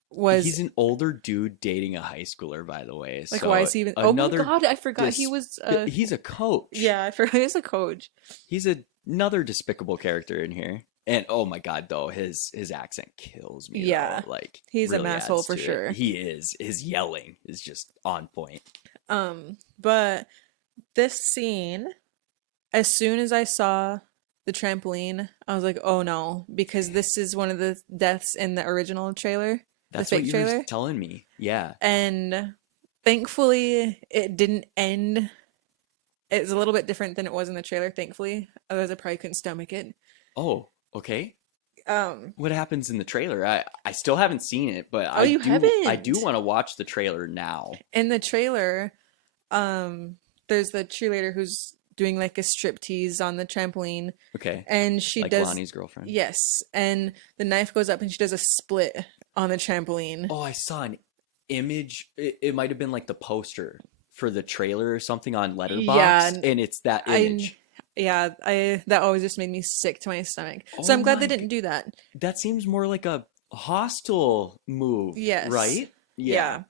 was He's an older dude dating a high schooler, by the way. like, why So is he even? Oh my another god, I forgot he dis. was. He's a coach. Yeah, I forgot he was a coach. He's another despicable character in here. And oh my god, though his accent kills me though. Yeah, Like he's an really asshole adds for to it. sure. He is. His yelling is just on point. But this scene, as soon as I saw the trampoline, I was like, oh no, because this is one of the deaths in the original trailer, the That's what fake you were trailer. telling me. Yeah. And thankfully, it didn't end. It's a little bit different than it was in the trailer, thankfully. Otherwise, I probably couldn't stomach it. Oh, okay. Um, What happens in the trailer? I still haven't seen it, but oh, you I do haven't? want to watch the trailer now. In the trailer, there's the cheerleader who's doing like a strip tease on the trampoline, Okay. and she Like does, Lonnie's girlfriend. yes, and the knife goes up and she does a split on the trampoline. Oh, I saw an image. It might have been like the poster for the trailer or something on Yeah, Letterboxd, and it's that I image. yeah, I that always just made me sick to my stomach. So Oh I'm glad they my, didn't do that. that seems more like a hostile move, Yes. right? Yeah.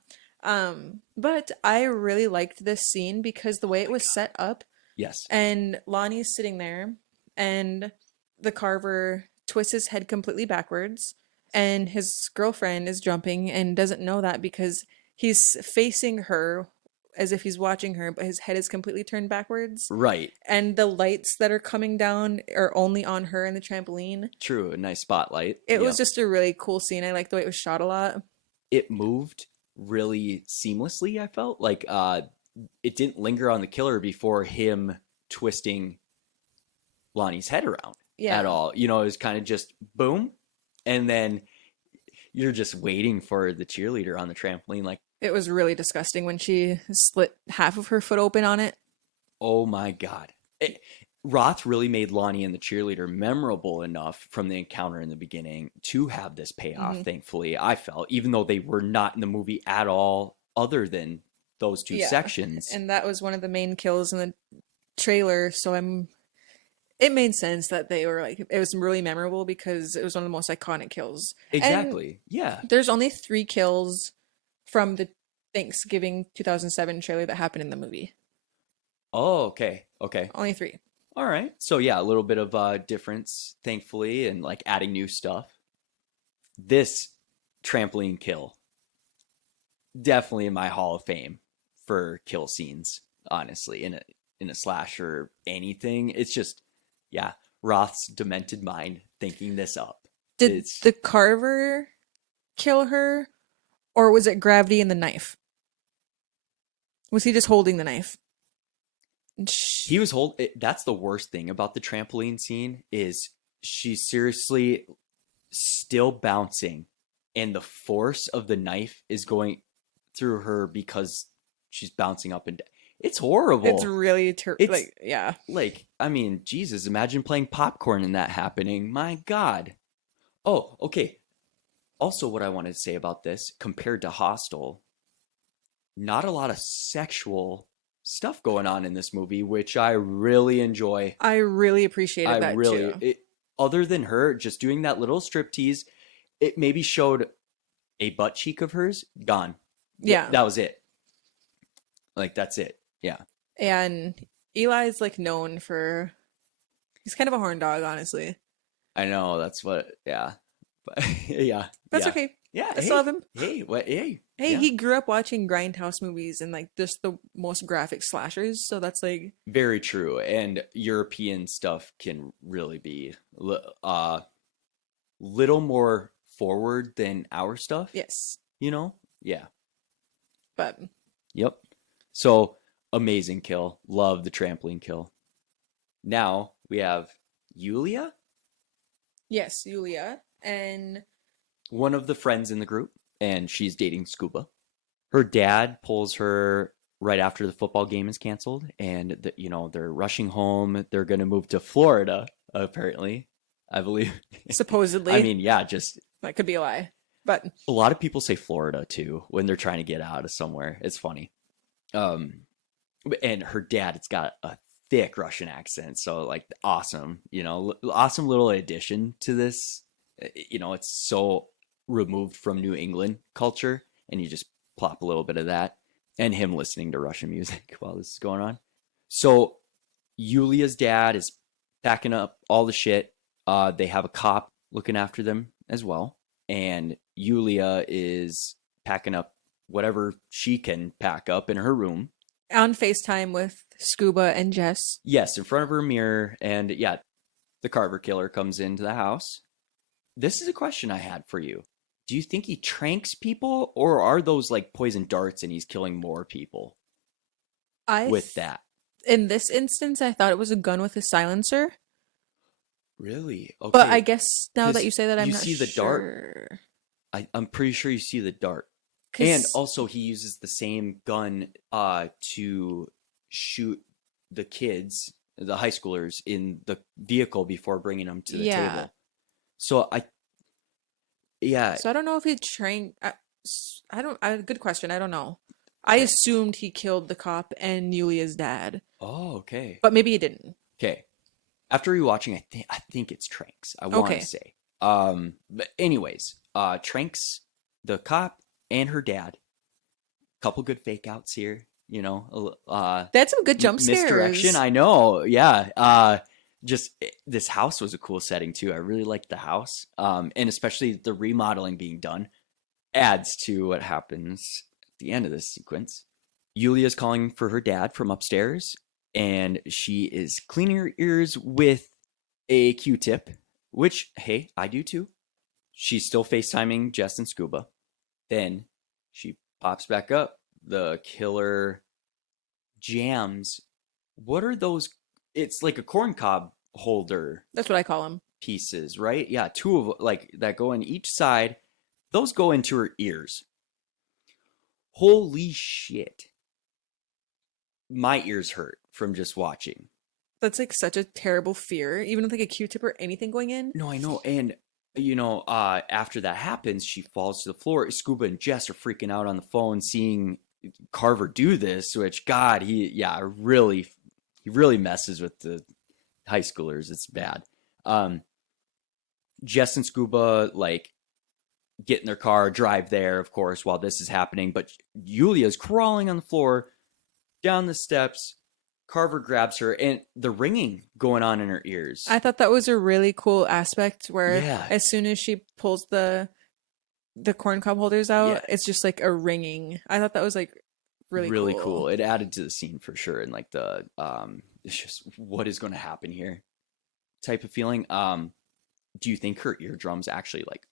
Yeah. But I really liked this scene because the way Oh it my was God. set up, Yes. and Lonnie's sitting there, and the carver twists his head completely backwards, and his girlfriend is jumping and doesn't know that because he's facing her as if he's watching her, but his head is completely turned backwards. Right. And the lights that are coming down are only on her and the trampoline. True. A nice spotlight. It was Yep. just a really cool scene. I like the way it was shot a lot. It moved really seamlessly, I felt. Like it didn't linger on the killer before him twisting Lonnie's head around at Yeah. all. It was kind of just boom, and then you're just waiting for the cheerleader on the trampoline like, It was really disgusting when she split half of her foot open on it. "Oh my god." Roth really made Lonnie and the cheerleader memorable enough from the encounter in the beginning to have this payoff, Hmm. thankfully, I felt, even though they were not in the movie at all other than those two Yeah. sections. And that was one of the main kills in the trailer, so it made sense that they were like it was really memorable because it was one of the most iconic kills. And Exactly. Yeah. there's only 3 kills from the Thanksgiving 2007 trailer that happened in the movie. Oh, okay. Okay. Only 3. All right. So yeah, a little bit of difference, thankfully, and like adding new stuff. This trampoline kill, definitely in my Hall of Fame for kill scenes, honestly. And in a slasher or anything. It's just, yeah, Roth's demented mind thinking this up. Did It's the carver kill her, or was it gravity and the knife? Was he just holding the knife? he was that's the worst thing about the trampoline scene is she's seriously still bouncing and the force of the knife is going through her because she's bouncing up and down. It's It's horrible. really It's like, yeah. like, I mean, Jesus, imagine playing popcorn and that happening. My God. Oh, okay. Also, what I wanted to say about this compared to Hostel, not a lot of sexual stuff going on in this movie, which I really enjoy. I really I appreciated that really, too. other than her just doing that little striptease, it maybe showed a butt cheek of hers gone. Yeah. That was it. Like, that's it. Yeah. And Eli's like known for, he's kind of a horn dog, honestly. I know. That's what, yeah. But yeah. That's Yeah. okay. Yeah. I still Hey. love him. Hey. What? Hey. Hey, Yeah. he grew up watching grindhouse movies and like just the most graphic slashers, so that's like, Very true. And European stuff can really be little more forward than our stuff, yes. you know? Yeah. But Yep. So amazing kill. Love the trampoline kill. Now we have Yulia, yes, Yulia. And one of the friends in the group, and she's dating Scuba. Her dad pulls her right after the football game is canceled, and they're rushing home. They're gonna move to Florida, apparently. I believe. I supposedly, mean, yeah, just that could be a lie. But a lot of people say Florida too when they're trying to get out of somewhere. It's funny. Um, and her dad, it's got a thick Russian accent, so like awesome, awesome little addition to this. It's so removed from New England culture, and you just plop a little bit of that, and him listening to Russian music while this is going on. So Yulia's dad is packing up all the shit. They have a cop looking after them as well, and Yulia is packing up whatever she can pack up in her room. on FaceTime with Scuba and Jess. Yes, in front of her mirror, and yeah, the Carver killer comes into the house. This is a question I had for you. Do you think he tranks people, or are those like poison darts and he's killing more people I with that? In this instance, I thought it was a gun with a silencer, Really? but I Okay. guess now that Because you say that, I'm you not see the dart. sure. I'm pretty sure you see the dart. And Because also he uses the same gun to shoot the kids, the high schoolers, in the vehicle before bringing them to the yeah, table. So yeah. so I don't know if he trained. I don't. Good question. I don't know. I Okay. assumed he killed the cop and Yulia's dad, Oh, okay. but maybe he didn't. Okay. After rewatching, I think it's Tranks. I want to Okay, say. But anyways, Tranks, the cop, and her dad. Couple good fake outs here. they had some good jump Misdirection. scares. I know. Yeah. Just this house was a cool setting too. I really liked the house. And especially the remodeling being done adds to what happens at the end of this sequence. Yulia's calling for her dad from upstairs, and she is cleaning her ears with a Q-tip, which, hey, I do too. She's still FaceTiming Jess and Scuba. Then she pops back up. The killer jams. What are those? It's like a corn cob holder That's what I call him. pieces, right? Yeah, two of like that go in each side. Those go into her ears. Holy shit. My ears hurt from just watching. That's like such a terrible fear, even with like a Q-tip or anything going in. No, I know. And, after that happens, she falls to the floor. Scuba and Jess are freaking out on the phone, seeing Carver do this, which, God, he really messes with the high schoolers. It's bad. Jess and Scuba, like, get in their car, drive there, of course, while this is happening. But Yulia's crawling on the floor, down the steps. Carver grabs her, and the ringing going on in her ears. I thought that was a really cool aspect where Yeah. as soon as she pulls the corn cob holders out, Yeah. it's just like a ringing. I thought that was like really Really cool. cool. It added to the scene for sure, and like it's just what is going to happen here type of feeling. Do you think her eardrums actually like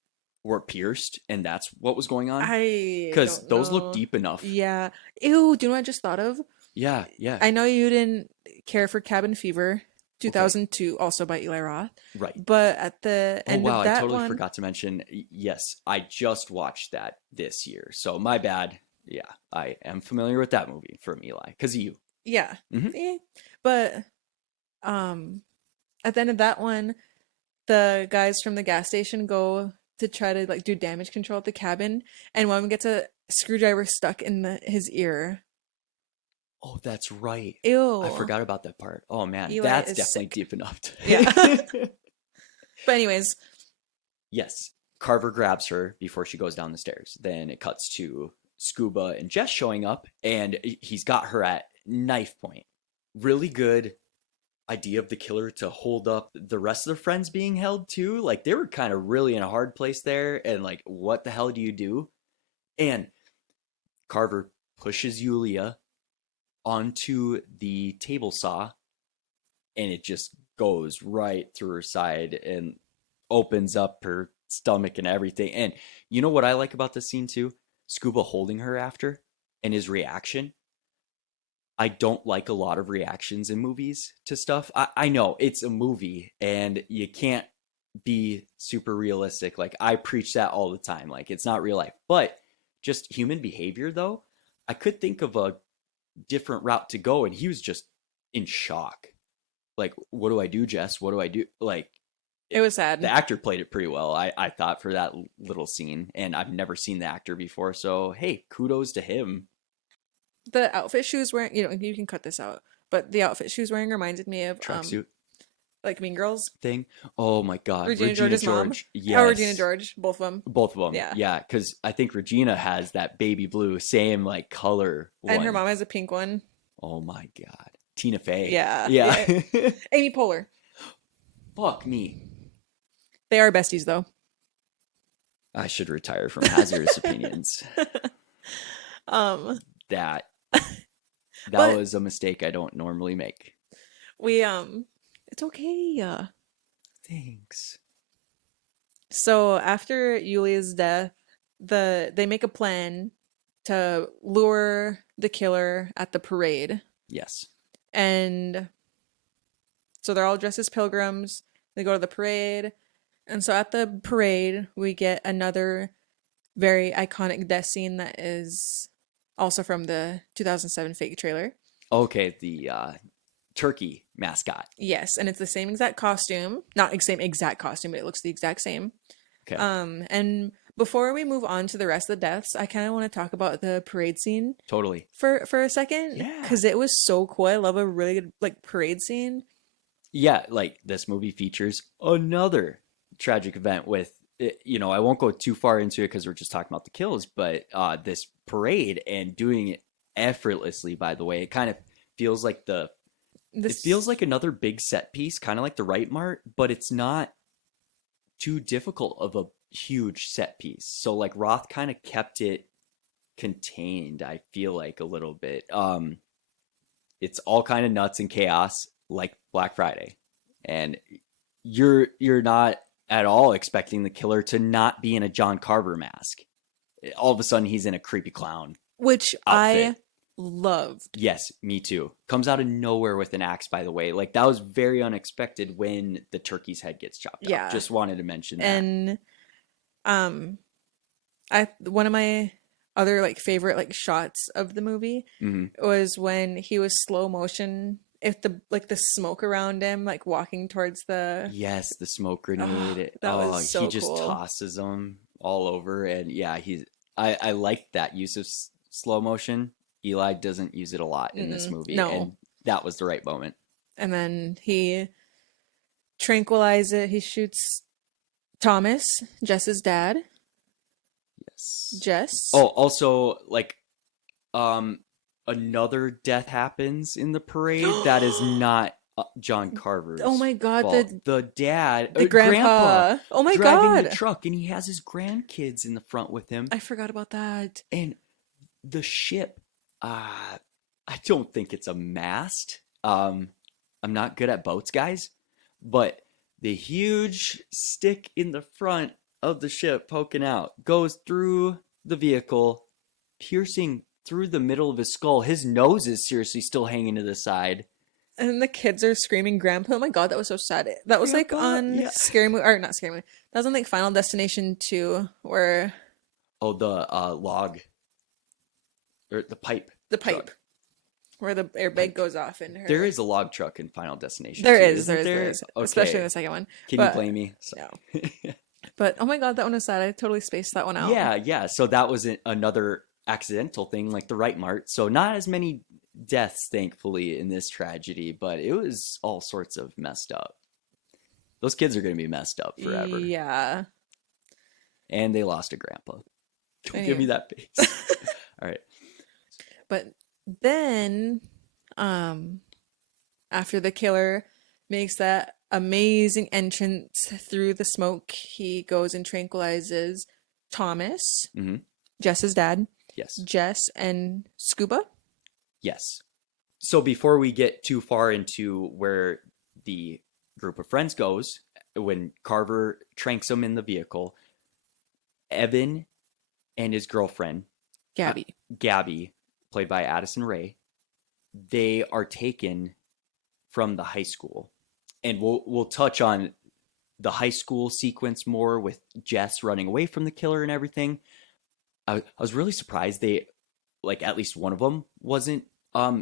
were pierced, and that's what was going on? I Because don't those look know. deep enough. Yeah. Ew, do you know what I just thought of? Yeah, yeah. I know you didn't care for Cabin Fever, Okay, 2002, also by Eli Roth, right. but at the Oh end wow, of I that totally one, forgot to mention. Yes, I just watched that this year, so my bad. Yeah, I am familiar with that movie from Eli because of you. yeah. Hmm. But um at the end of that one, the guys from the gas station go to try to like do damage control at the cabin, and one of them gets a screwdriver stuck in his ear. Oh, that's right. I Ew. forgot about that part. Oh man, Eli that's is definitely sick. deep enough. Yeah. But anyways, Yes, Carver grabs her before she goes down the stairs. Then it cuts to Scuba and Jess showing up, and he's got her at knife point. Really good idea of the killer to hold up the rest of their friends being held too. Like they were kind of really in a hard place there, and like, what the hell do you do? And Carver pushes Yulia onto the table saw, and it just goes right through her side and opens up her stomach and everything. And you know what I like about this scene too? Scuba holding her after and his reaction. I don't like a lot of reactions in movies to stuff. I know it's a movie and you can't be super realistic. Like I preach that all the time. Like it's not real life. But just human behavior though, I could think of a different route to go and he was just in shock. Like, what do I do, Jess? What do I do? Like it was the sad. actor played it pretty well. I thought for that little scene, and I've never seen the actor before, so hey, kudos to him. The outfit she was wearing, you can cut this out, but the outfit she was wearing reminded me of Tracksuit like Mean Girls. thing. Oh my God, Regina Regina George's mom. George. Or Regina Yes, George, both of them. both of them. Yeah. Yeah, because I think Regina has that baby blue, same like color And her one. mom has a pink one. Oh my God, Tina Fey. Yeah. Yeah. Yeah. Amy Poehler. Fuck me. They are besties though. I should retire from Hazardous Opinions. Um That that but was a mistake I don't normally make. we it's okay. Thanks. So after Yulia's death, they make a plan to lure the killer at the parade. Yes. And so they're all dressed as pilgrims. They go to the parade. And so at the parade, we get another very iconic death scene that is also from the 2007 fake trailer. Okay, the turkey mascot. Yes, and it's the same exact costume. Not the same exact costume, but it looks the exact same. Okay. And before we move on to the rest of the deaths, I kind of want to talk about the parade scene Totally. for a second Yeah. because it was so cool. I love a really good like parade scene. Yeah, like this movie features another tragic event with I won't go too far into it because we're just talking about the kills, but this parade and doing it effortlessly, by the way. It kind of feels like it This feels like another big set piece, kind of like the Right Mart, but it's not too difficult of a huge set piece. So like Roth kind of kept it contained, I feel like a little bit. It's all kind of nuts and chaos like Black Friday. And you're not at all expecting the killer to not be in a John Carver mask. All of a sudden he's in a creepy clown which I outfit. loved. Yes, me too. Comes out of nowhere with an axe, by the way. Like that was very unexpected when the turkey's head gets chopped off. Yeah. Just wanted to mention that. And um I one of my other like favorite like shots of the movie Mhm. was when he was slow motion if the smoke around him like walking towards the Yes, the smoke oh, grenade. that Oh, was he so just cool. tosses them all over, and yeah, I like that use of slow motion. Eli doesn't use it a lot in this movie, No. and that was the right moment. And then he he shoots Thomas, Jess's dad. Yes. Jess. Oh, also like, another death happens in the parade that is not John Carver's. Oh my God, fault. The dad, the grandpa. grandpa. Oh my driving the God. truck, and he has his grandkids in the front with him, I forgot about that. and the ship I don't think it's a mast. I'm not good at boats, guys, but the huge stick in the front of the ship poking out goes through the vehicle, piercing through the middle of his skull. His nose is seriously still hanging to the side. And the kids are screaming, "Grandpa!" Oh my God, that was so sad. That was like Grandpa, on yeah. Scary Movie, or not Scary Movie. That was on like Final Destination 2, where Oh, the log or the pipe the pipe, truck. where the airbag Pipe. goes off in There her. is a log truck in Final Destination There too, is, isn't there there? is, especially in Okay. the second one. Can you But blame me? no. Sorry. But oh my God, that one was sad. I totally spaced that one out. Yeah, yeah. So that was another accidental thing, like the right mart. So not as many deaths, thankfully, in this tragedy, but it was all sorts of messed up. Those kids are going to be messed up forever. Yeah. And they lost a grandpa. Don't give Anyway. me that face. All right. But then, after the killer makes that amazing entrance through the smoke, he goes and tranquilizes Thomas, Mm-hmm. Jess's dad, Yes. Jess, and Scuba. Yes. So before we get too far into where the group of friends goes, when Carver tranks him in the vehicle, Evan and his girlfriend, Gabby. Gabby, played by Addison Rae, they are taken from the high school. And we'll touch on the high school sequence more with Jess running away from the killer and everything. I was really surprised they, like, at least one of them wasn't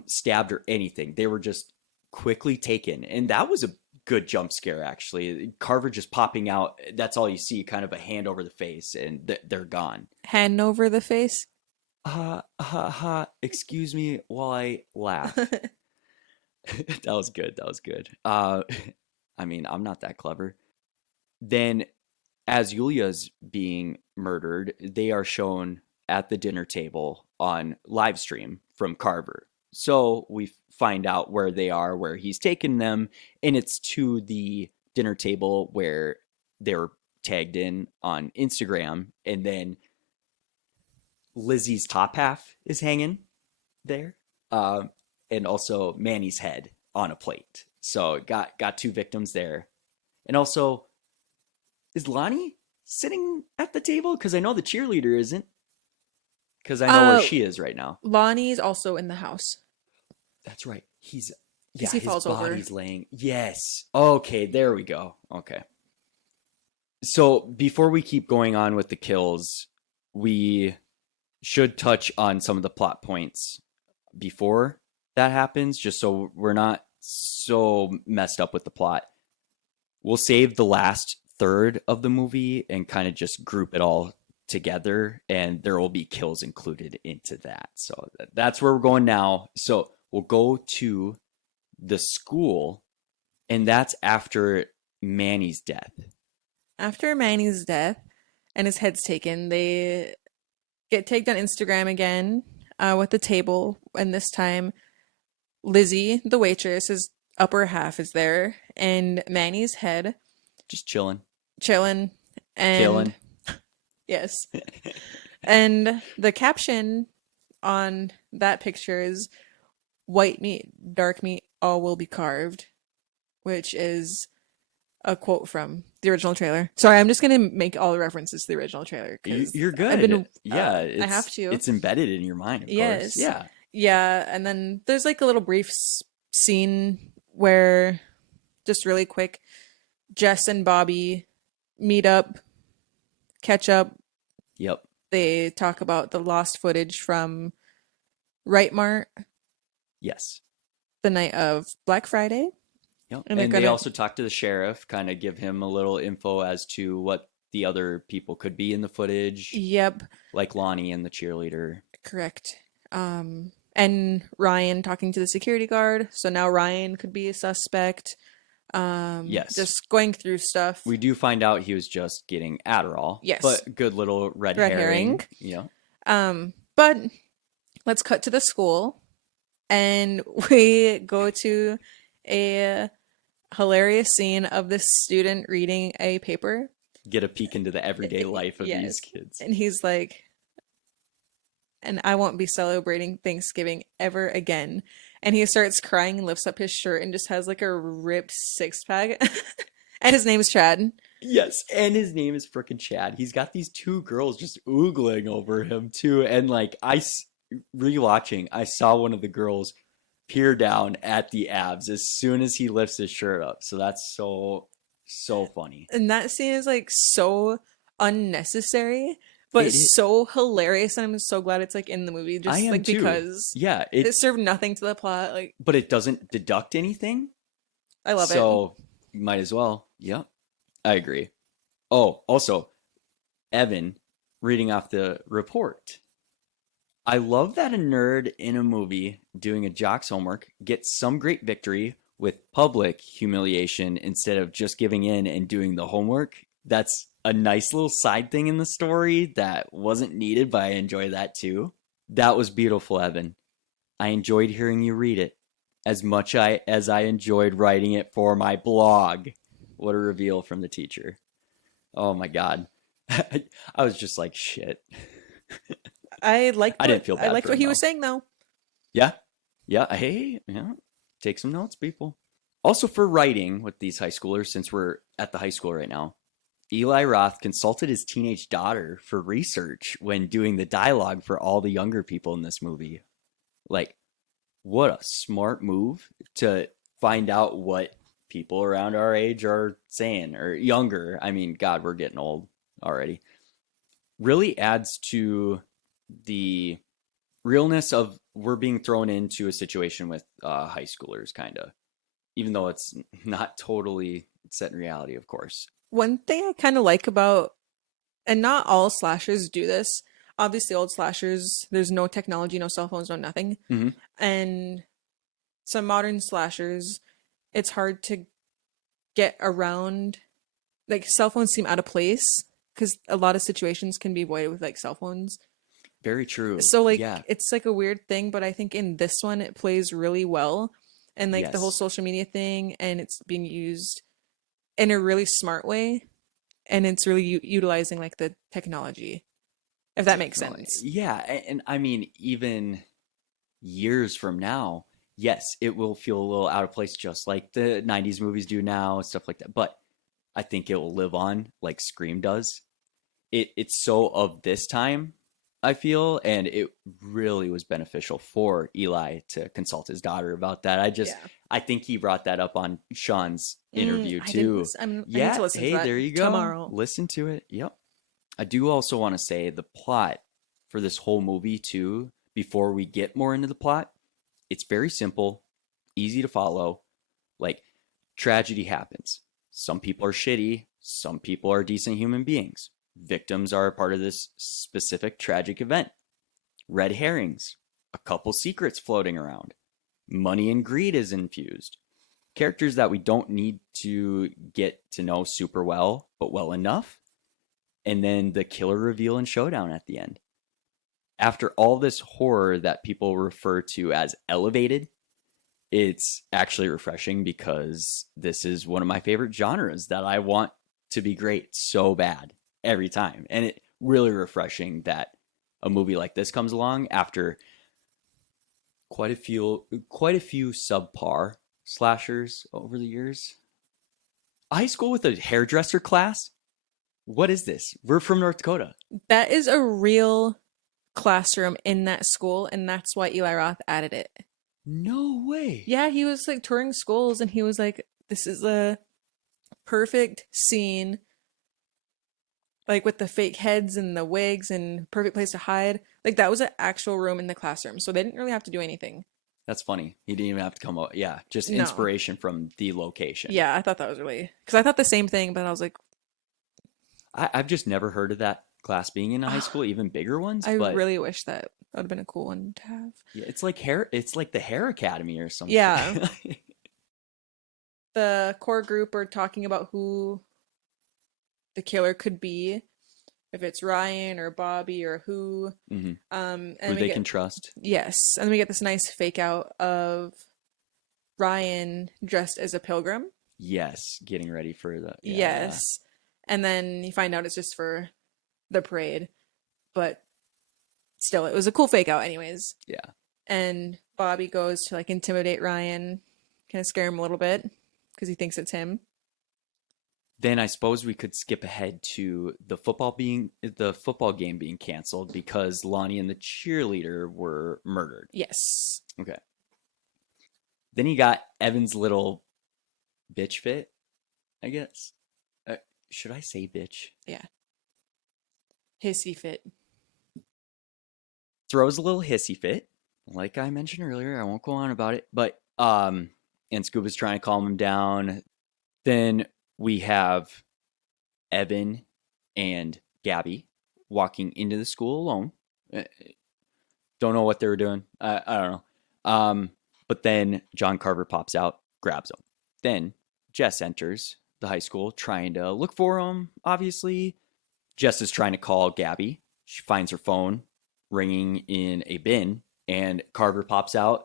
stabbed or anything. They were just quickly taken, and that was a good jump scare actually. Carver just popping out, that's all you see, kind of a hand over the face, and they're gone. Hand over the face. Excuse me while I laugh. That was good. That was good. I mean, I'm not that clever. Then, as Yulia's being murdered, they are shown at the dinner table on live stream from Carver. So we find out where they are, where he's taken them, and it's to the dinner table where they were tagged in on Instagram, and then Lizzie's top half is hanging there, and also Manny's head on a plate. So got two victims there, and also is Lonnie sitting at the table? Because I know the cheerleader isn't. Because I know where she is right now. Lonnie's also in the house. That's right. He's Because he his falls over. body's laying. Yes. Okay, there we go. Okay. So before we keep going on with the kills, we should touch on some of the plot points before that happens, just so we're not so messed up with the plot. We'll save the last third of the movie and kind of just group it all together, and there will be kills included into that. So that's where we're going now. So we'll go to the school, and that's after Manny's death. After Manny's death and his head's taken, they get tagged on Instagram again with the table, and this time Lizzie, the waitress, his upper half is there, and Manny's head Just chilling. chilling and Killing. yes. And the caption on that picture is "White meat, dark meat, all will be carved," which is a quote from the original trailer. Sorry, I'm just gonna make all the references to the original trailer because You're good. I've been, yeah, I have to. It's embedded in your mind, of Yes. course. Yeah. Yeah, and then there's like a little brief scene where, just really quick, Jess and Bobby meet up, catch up. Yep. They talk about the lost footage from Right Mart Yes. the night of Black Friday. Yep. And And they're they gonna- also talk to the sheriff, kind of give him a little info as to what the other people could be in the footage, Yep, like Lonnie and the cheerleader. correct. And Ryan talking to the security guard. So now Ryan could be a suspect. Yes. Just going through stuff. We do find out he was just getting Adderall. Yes. But good little red Red herring. herring. Yeah. But let's cut to the school, and we go to a hilarious scene of this student reading a paper, Get a peek into the everyday life of Yes. these kids. and he's like, and I won't be celebrating Thanksgiving ever again. And he starts crying and lifts up his shirt and just has like a ripped six pack. And his name's Chad. Yes, and his name is frickin' Chad. He's got these two girls just oogling over him too, and like rewatching, I saw one of the girls peer down at the abs as soon as he lifts his shirt up. So that's so funny. And that scene is like so unnecessary, but It so hilarious. And I'm so glad it's like in the movie, I just am like too. because Yeah, it served nothing to the plot. Like, but it doesn't deduct anything. I love it. So might as well. Yep, I agree. Oh, also, Evan reading off the report. I love that a nerd in a movie doing a jock's homework gets some great victory with public humiliation instead of just giving in and doing the homework. That's a nice little side thing in the story that wasn't needed, but I enjoy that too. That was beautiful, Evan. I enjoyed hearing you read it as I enjoyed writing it for my blog. What a reveal from the teacher. Oh my God. I was just like, shit. I didn't feel I bad liked for what him he was though. saying though. Yeah. Yeah. Hey, yeah. Take some notes, people. Also, for writing with these high schoolers, since we're at the high school right now, Eli Roth consulted his teenage daughter for research when doing the dialogue for all the younger people in this movie. Like, what a smart move to find out what people around our age are saying or younger. I mean, God, we're getting old already. Really adds to the realness of we're being thrown into a situation with high schoolers, kind of, even though it's not totally set in reality, of course. One thing I kind of like about, and not all slashers do this. Obviously, old slashers, there's no technology, no cell phones, no nothing. Mm-hmm. And some modern slashers, it's hard to get around. Like cell phones seem out of place because a lot of situations can be avoided with like cell phones. Very true. So like Yeah. it's like a weird thing, but I think in this one it plays really well. And like the whole Yes. social media thing, and it's being used in a really smart way, and it's really utilizing like the technology, if that makes Definitely. sense. Yeah. And I mean, even years from now, yes, it will feel a little out of place, just like the 90s movies do now, stuff like that. But I think it will live on like Scream does. It's so of this time, I feel, and it really was beneficial for Eli to consult his daughter about that. Yeah. I think he brought that up on Sean's interview I didn't too. listen. I need to Yeah, listen to hey, that there you go. tomorrow. Listen to it. Yep. I do also want to say the plot for this whole movie too, before we get more into the plot, it's very simple, easy to follow. Like, tragedy happens. Some people are shitty, some people are decent human beings. Victims are a part of this specific tragic event. Red herrings, a couple secrets floating around. Money and greed is infused. Characters that we don't need to get to know super well, but well enough. And then the killer reveal and showdown at the end. After all this horror that people refer to as elevated, it's actually refreshing because this is one of my favorite genres that I want to be great so bad every time. And it really refreshing that a movie like this comes along after quite a few subpar slashers over the years. High school with a hairdresser class? What is this? We're from North Dakota. That is a real classroom in that school, and that's why Eli Roth added it. No way. Yeah, he was like touring schools, and he was like, "This is a perfect scene, like with the fake heads and the wigs, and perfect place to hide." Like that was an actual room in the classroom, so they didn't really have to do anything. That's funny. He didn't even have to come up. Yeah, just No. inspiration from the location. Yeah, I thought that was really because I thought the same thing, but I was like, I've just never heard of that class being in a high school, even bigger ones. I But really wish that would have been a cool one to have. yeah, it's like hair. It's like the hair academy or some shit. Yeah, the core group are talking about who the killer could be, if it's Ryan or Bobby or who. hmm And Who we they get can trust. yes, and then we get this nice fake out of Ryan dressed as a pilgrim. Yes, getting ready for the yeah. Yes, and then you find out it's just for the parade, but still, it was a cool fake out anyways. Yeah. And Bobby goes to like intimidate Ryan, kind of scare him a little bit because he thinks it's him. Then I suppose we could skip ahead to the football game being canceled because Lonnie and the cheerleader were murdered. Yes. Okay. Then he got Evan's little bitch fit, I guess. Should I say bitch? Yeah. Hissy fit. Throws a little hissy fit, like I mentioned earlier. I won't go on about it, but and Scuba's trying to calm him down. Then we have Evan and Gabby walking into the school alone. Don't know what they were doing. I don't know. But then John Carver pops out, grabs him. Then Jess enters the high school trying to look for him, obviously. Jess is trying to call Gabby. She finds her phone ringing in a bin, and Carver pops out.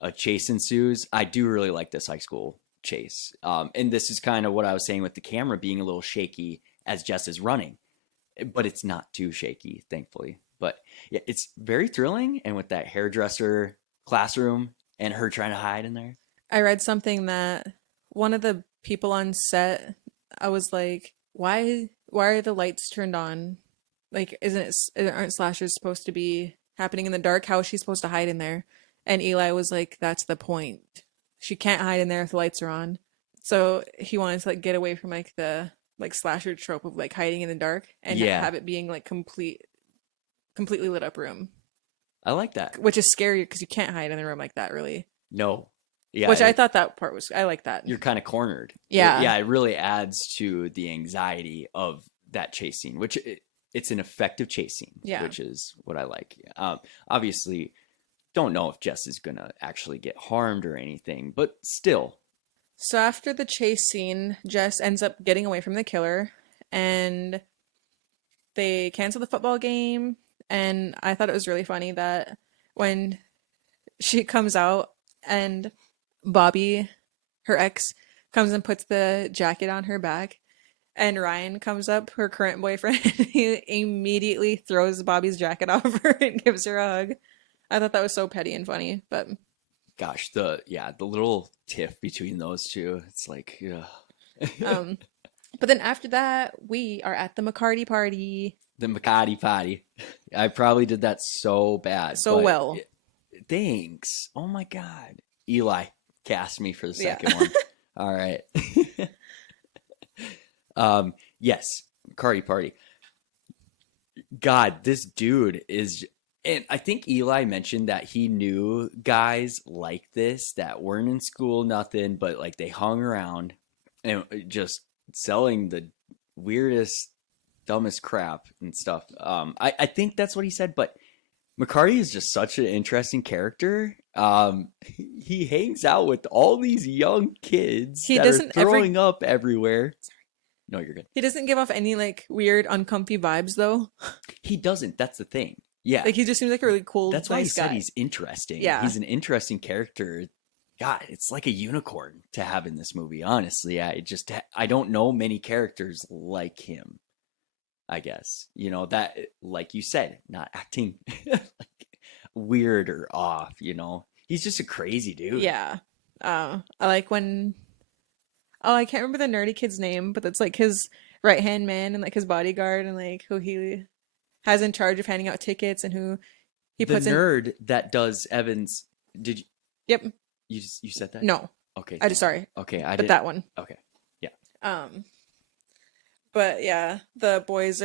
A chase ensues. I do really like this high school chase. And this is kind of what I was saying with the camera being a little shaky as Jess is running. But it's not too shaky, thankfully. But yeah, it's very thrilling. And with that hairdresser classroom and her trying to hide in there. I read something that one of the people on set, I was like, why are the lights turned on? Like, aren't slashers supposed to be happening in the dark? How is she supposed to hide in there? And Eli was like, that's the point. She can't hide in there if the lights are on. So he wanted to like get away from like the like slasher trope of like hiding in the dark and have it being like completely lit up room. I like that. Which is scary because you can't hide in a room like that, really. No. Yeah. Which I thought that part was, I like that. You're kind of cornered. Yeah. Yeah, it really adds to the anxiety of that chase scene, which it's an effective chase scene, which is what I like. Obviously, don't know if Jess is going to actually get harmed or anything, but still. So after the chase scene, Jess ends up getting away from the killer and they cancel the football game. And I thought it was really funny that when she comes out and Bobby, her ex, comes and puts the jacket on her back, and Ryan comes up, her current boyfriend, he immediately throws Bobby's jacket off her and gives her a hug. I thought that was so petty and funny, but gosh, the little tiff between those two, it's like, yeah. But then after that, we are at the McCarty party. The McCarty party. I probably did that so bad. So well. Thanks. Oh my God. Eli cast me for the second one. All right. Yes, McCarty party. God, this dude is, and I think Eli mentioned that he knew guys like this that weren't in school, nothing, but like they hung around and just selling the weirdest, dumbest crap and stuff. I think that's what he said, but McCarty is just such an interesting character. He hangs out with all these young kids that are throwing up everywhere. No, you're good. He doesn't give off any like weird, uncomfy vibes though. He doesn't. That's the thing. Yeah. Like he just seems like a really cool, That's why nice he said guy. he's interesting. Yeah. He's an interesting character. God, it's like a unicorn to have in this movie, honestly. I don't know many characters like him, I guess. You know, that, like you said, not acting like weird or off, you know. He's just a crazy dude. Yeah. I like when, I can't remember the nerdy kid's name, but that's like his right-hand man and like his bodyguard and like who he has in charge of handing out tickets and who he puts in. The nerd that does Evans, did you? Yep. You said that? No. Okay. Sorry. Okay, but that one. Okay. Yeah. But yeah, the boys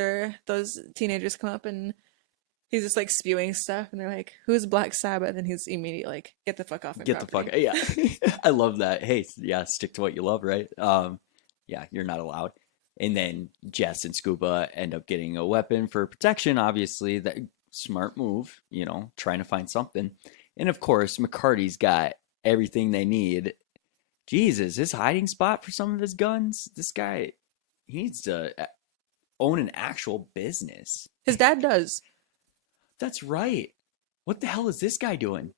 those teenagers come up and he's just like spewing stuff and they're like, "Who's Black Sabbath?" And he's immediately like, "Get the fuck off my property." The fuck. Yeah. I love that. Hey, yeah, stick to what you love, right? Yeah, you're not allowed. And then Jess and Scuba end up getting a weapon for protection, obviously. That smart move, you know, trying to find something. And of course, McCarty's got everything they need. Jesus, his hiding spot for some of his guns. This guy, he needs to own an actual business. His dad does. That's right. What the hell is this guy doing?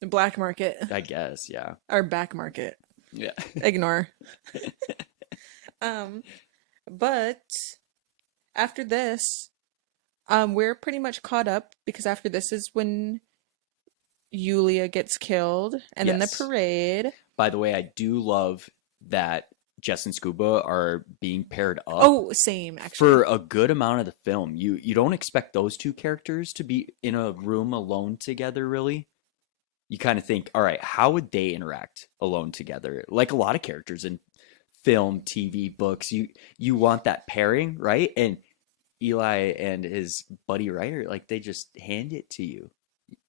The black market. I guess, yeah. Or back market. Yeah. Ignore. But after this, We're pretty much caught up because after this is when Yulia gets killed, and then the Yes. parade. By the way, I do love that Jess and Scuba are being paired up Oh, same for actually. a good amount of the film. You don't expect those two characters to be in a room alone together, really. You kind of think, all right, how would they interact alone together? Like a lot of characters in film, TV, books, you want that pairing, right? And Eli and his buddy writer, like they just hand it to you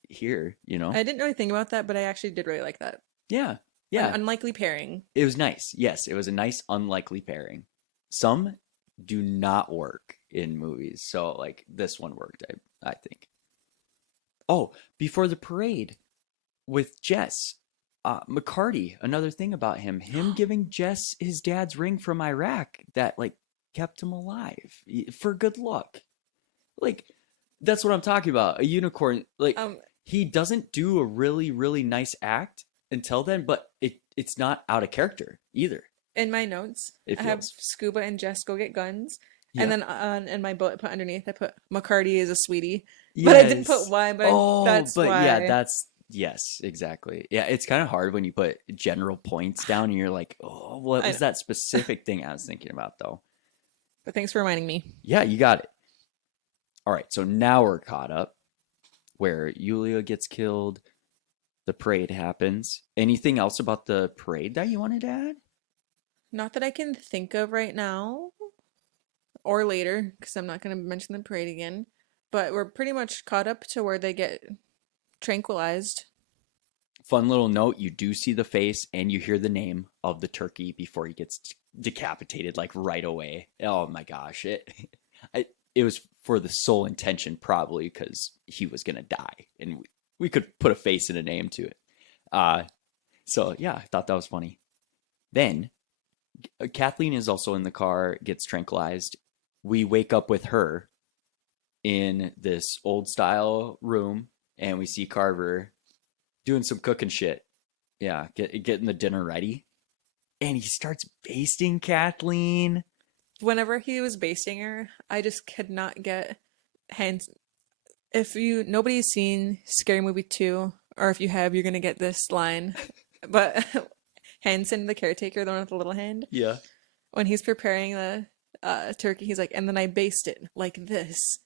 here, you know? I didn't really think about that, but I actually did really like that. Yeah, An yeah. unlikely pairing. It was nice. Yes, it was a nice, unlikely pairing. Some do not work in movies, so like this one worked, I think. Oh, before the parade with Jess, McCarty. Another thing about him giving Jess his dad's ring from Iraq that like kept him alive for good luck. Like that's what I'm talking about. A unicorn. Like Um, he doesn't do a really nice act until then, but it's not out of character either. in my notes, It I have feels. Scuba and Jess go get guns, and Yeah. then in my bullet put underneath, I put McCarty is a sweetie, but I didn't put Yes. why. Oh, That's but yeah, why. that's yes, exactly. Yeah, it's kind of hard when you put general points down and you're like, oh, what I was know, that specific thing I was thinking about though? but thanks for reminding me. Yeah, you got it. All right, so now we're caught up where Yulia gets killed, the parade happens. Anything else about the parade that you wanted to add? Not that I can think of right now or later, because I'm not going to mention the parade again. But we're pretty much caught up to where they get tranquilized. Fun little note, you do see the face and you hear the name of the turkey before he gets decapitated like right away. Oh my gosh. It was for the sole intention probably because he was going to die and we could put a face and a name to it. Uh so yeah, I thought that was funny. Then Kathleen is also in the car, gets tranquilized. We wake up with her in this old style room and we see Carver doing some cooking shit. Yeah, getting the dinner ready. And he starts basting Kathleen. Whenever he was basting her, I just could not get hands. If you nobody's seen Scary Movie 2, or if you have, you're gonna get this line. But Hanson, the caretaker, the one with the little hand, Yeah. when he's preparing the turkey, he's like, and then I baste it like this.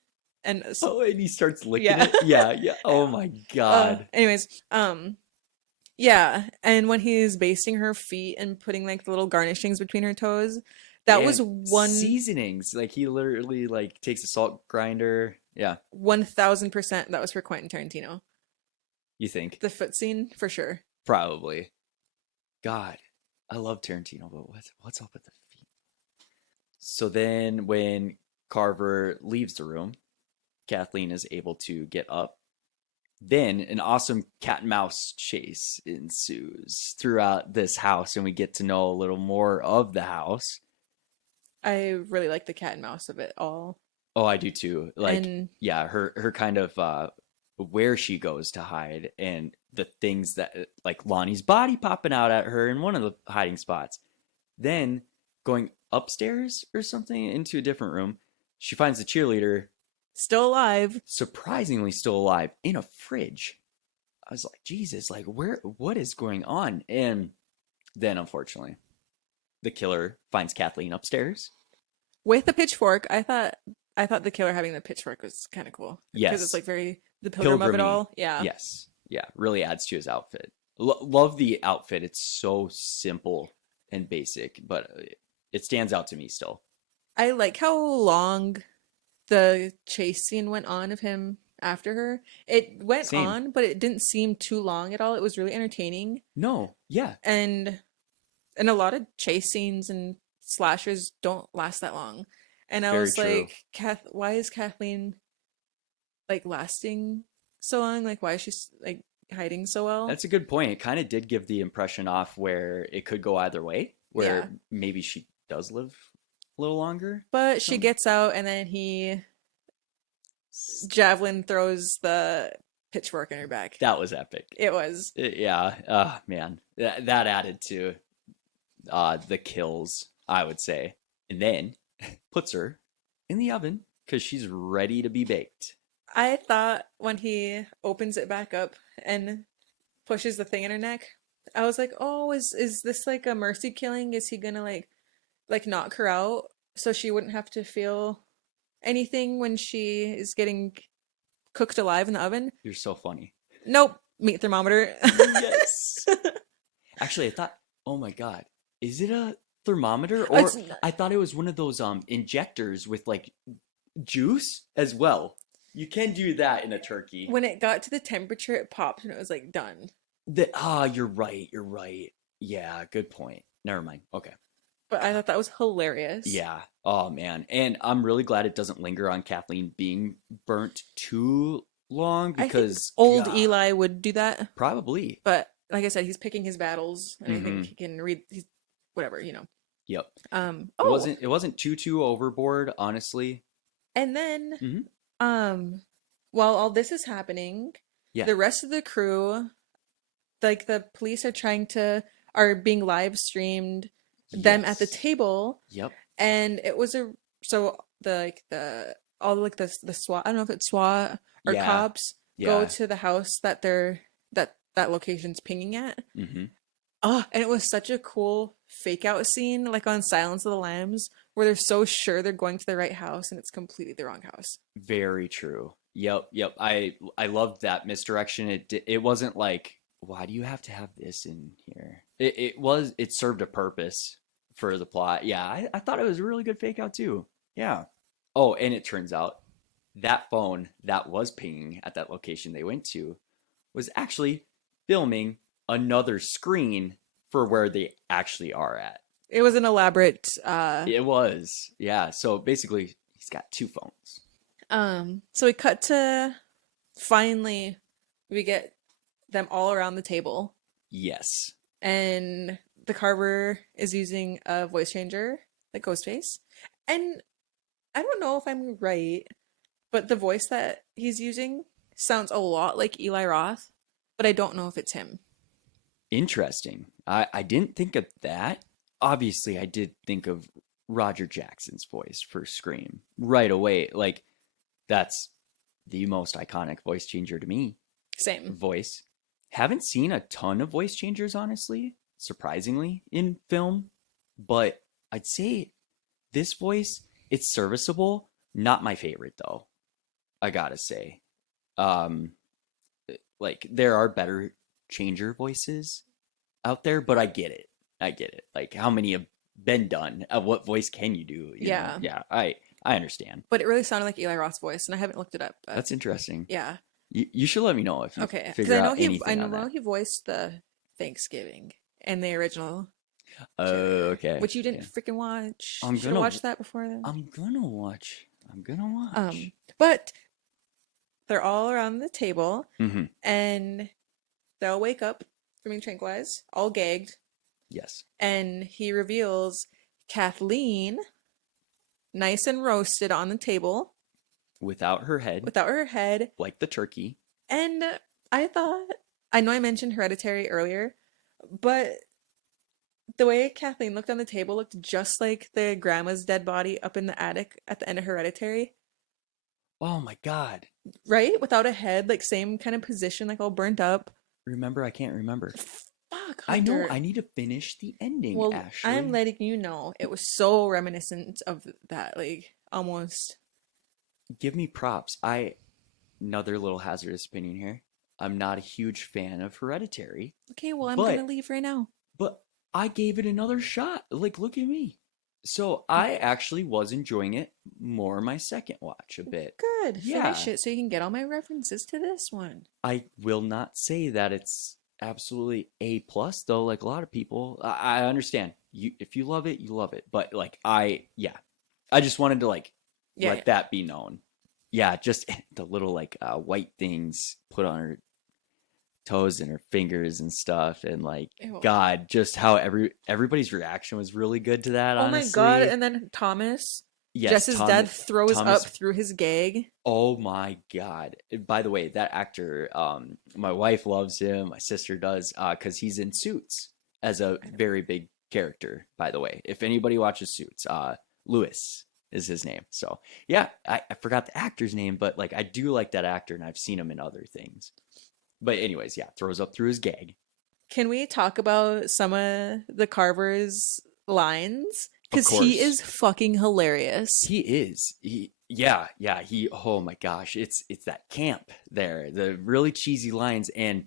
And Oh, and he starts licking yeah. it. Yeah, yeah. Oh my god. Anyways, yeah, and when he's basting her feet and putting like the little garnishings between her toes, that was And one seasonings. Like he literally like takes a salt grinder. Yeah, 1000% that was for Quentin Tarantino. you think The foot scene for sure. probably. God, I love Tarantino, but what's up with the feet? So then when Carver leaves the room, Kathleen is able to get up. Then an awesome cat and mouse chase ensues throughout this house, and we get to know a little more of the house. I really like the cat and mouse of it all. Oh, I do too. Like, And yeah, her kind of where she goes to hide and the things that like Lonnie's body popping out at her in one of the hiding spots. Then going upstairs or something into a different room, she finds the cheerleader still alive. surprisingly still alive in a fridge. I was like, Jesus, like what is going on? And then unfortunately, the killer finds Kathleen upstairs. With the pitchfork. I thought the killer having the pitchfork was kind of cool because it's Yes, like very the pilgrim of it pilgrimy. all. Yeah. Yes, yeah, really adds to his outfit. Love the outfit. It's so simple and basic, but it stands out to me still. I like how long the chase scene went on of him after her. It went Same. on, but it didn't seem too long at all. It was really entertaining. No, yeah, And a lot of chase scenes and slashers don't last that long. And I very was true. like, why is Kathleen like lasting so long? Like, why is she like hiding so well? That's a good point. It kind of did give the impression off where it could go either way, Yeah. where maybe she does live a little longer. But she Some gets out and then he javelin throws the pitchfork in her back. that was epic. It was. Yeah. Man, that added to the kills, I would say, and then puts her in the oven because she's ready to be baked. I thought when he opens it back up and pushes the thing in her neck, I was like, "Oh, is this like a mercy killing? Is he gonna like knock her out so she wouldn't have to feel anything when she is getting cooked alive in the oven?" You're so funny. Nope, meat thermometer. Yes. Actually, I thought, oh my God, is it a thermometer? Or It's I thought it was one of those injectors with like juice as well. You can do that in a turkey. when it got to the temperature, it popped and it was like done. You're right. You're right. Yeah, good point. Never mind. Okay. But I thought that was hilarious. Yeah. Oh man. And I'm really glad it doesn't linger on Kathleen being burnt too long I think because old God, Eli would do that, probably. but like I said, he's picking his battles, and I think Mm-hmm. he can read. He's whatever. Yep. Oh, It wasn't too overboard, honestly. and then Hmm. while all this is happening, Yeah. the rest of the crew, like the police, are being live streamed them at the Yes. table, Yep. and it was a so the all like the SWAT, I don't know if it's SWAT or Yeah. cops, go Yeah. to the house that that location's pinging at. Hmm. Oh, and it was such a cool fake out scene, like on Silence of the Lambs, where they're so sure they're going to the right house and it's completely the wrong house. Very true. Yep. Yep. I loved that misdirection. It wasn't like, why do you have to have this in here? It served a purpose for the plot. Yeah, I thought it was a really good fake out too. Yeah. Oh, and it turns out that phone that was pinging at that location they went to was actually filming another screen for where they actually are at. It was an elaborate It was. Yeah. So basically, he's got two phones. so we cut to finally we get them all around the table, Yes. and the Carver is using a voice changer, like Ghostface. And I don't know if I'm right, but the voice that he's using sounds a lot like Eli Roth, but I don't know if it's him. Interesting. I didn't think of that. Obviously, I did think of Roger Jackson's voice for Scream right away. Like, that's the most iconic voice changer to me. Same. Voice. Haven't seen a ton of voice changers, honestly, surprisingly, in film. But I'd say this voice, it's serviceable. Not my favorite, though. I gotta say. Um, like, there are better changer voices out there, but I get it. I get it. Like how many have been done? What voice can you do? You know? Yeah. Yeah. I understand. But it really sounded like Eli Roth's voice, and I haven't looked it up. But That's interesting. yeah. You should let me know if you Okay. Because figure I know out he anything on that. he voiced the Thanksgiving in the original Oh, trailer, okay. which you didn't Okay. freaking watch. I'm You should have gonna. watched that before then. I'm gonna watch. I'm gonna watch. But they're all around the table, Mm-hmm. and they'll wake up from being tranquilized, all gagged, Yes. and he reveals Kathleen, nice and roasted on the table, Without her head, without her head. like the turkey. And I know I mentioned Hereditary earlier, but the way Kathleen looked on the table looked just like the grandma's dead body up in the attic at the end of Hereditary, Oh my God. right? Without a head, like same kind of position, like all burnt up. Remember, I can't remember. Fuck, I know. Hunter. I need to finish the ending, Well, Ashley. I'm letting you know it was so reminiscent of that, like almost. Give me props. Another little hazardous opinion here. I'm not a huge fan of Hereditary, Okay, well, I'm but gonna leave right now. but I gave it another shot. Like, look at me. So I actually was enjoying it more my second watch a bit. Good. Yeah. Finish it so you can get all my references to this one. I will not say that it's absolutely A plus though. Like a lot of people, I understand. If you love it, you love it. But like I just wanted to like Yeah. let that be known. Yeah, just the little like white things put on her toes and her fingers and stuff, and like Ew. God, just how everybody's reaction was really good to that. Oh my Honestly. god! And then Thomas, Yes, Jess's dad, throws Thomas. up through his gag. Oh my God! By the way, that actor, my wife loves him. My sister does, because he's in Suits as a very big character. By the way, if anybody watches Suits, Lewis is his name. So yeah, I forgot the actor's name, but like I do like that actor, and I've seen him in other things. But anyways, yeah, throws up through his gag. Can we talk about some of the Carver's lines? Of Because he course, is fucking hilarious. he is. He. Oh my gosh, it's that camp there, the really cheesy lines, and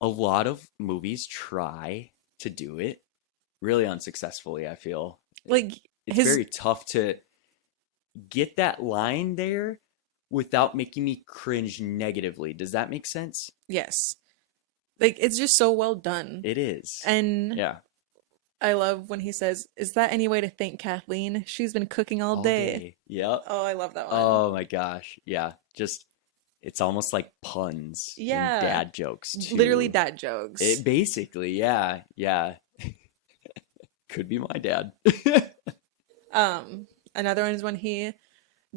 a lot of movies try to do it really unsuccessfully. I feel Like it's his, very tough to get that line there without making me cringe negatively. Does that make sense? yes. Like it's just so well done. It is. And Yeah. I love when he says, "Is that any way to thank Kathleen? She's been cooking all All day." day. Yep. Oh, I love that one. Oh my gosh. Yeah. Just it's almost like puns and Yeah. dad jokes Literally too. dad jokes. It basically, yeah. Yeah. Could be my dad. Another one is when he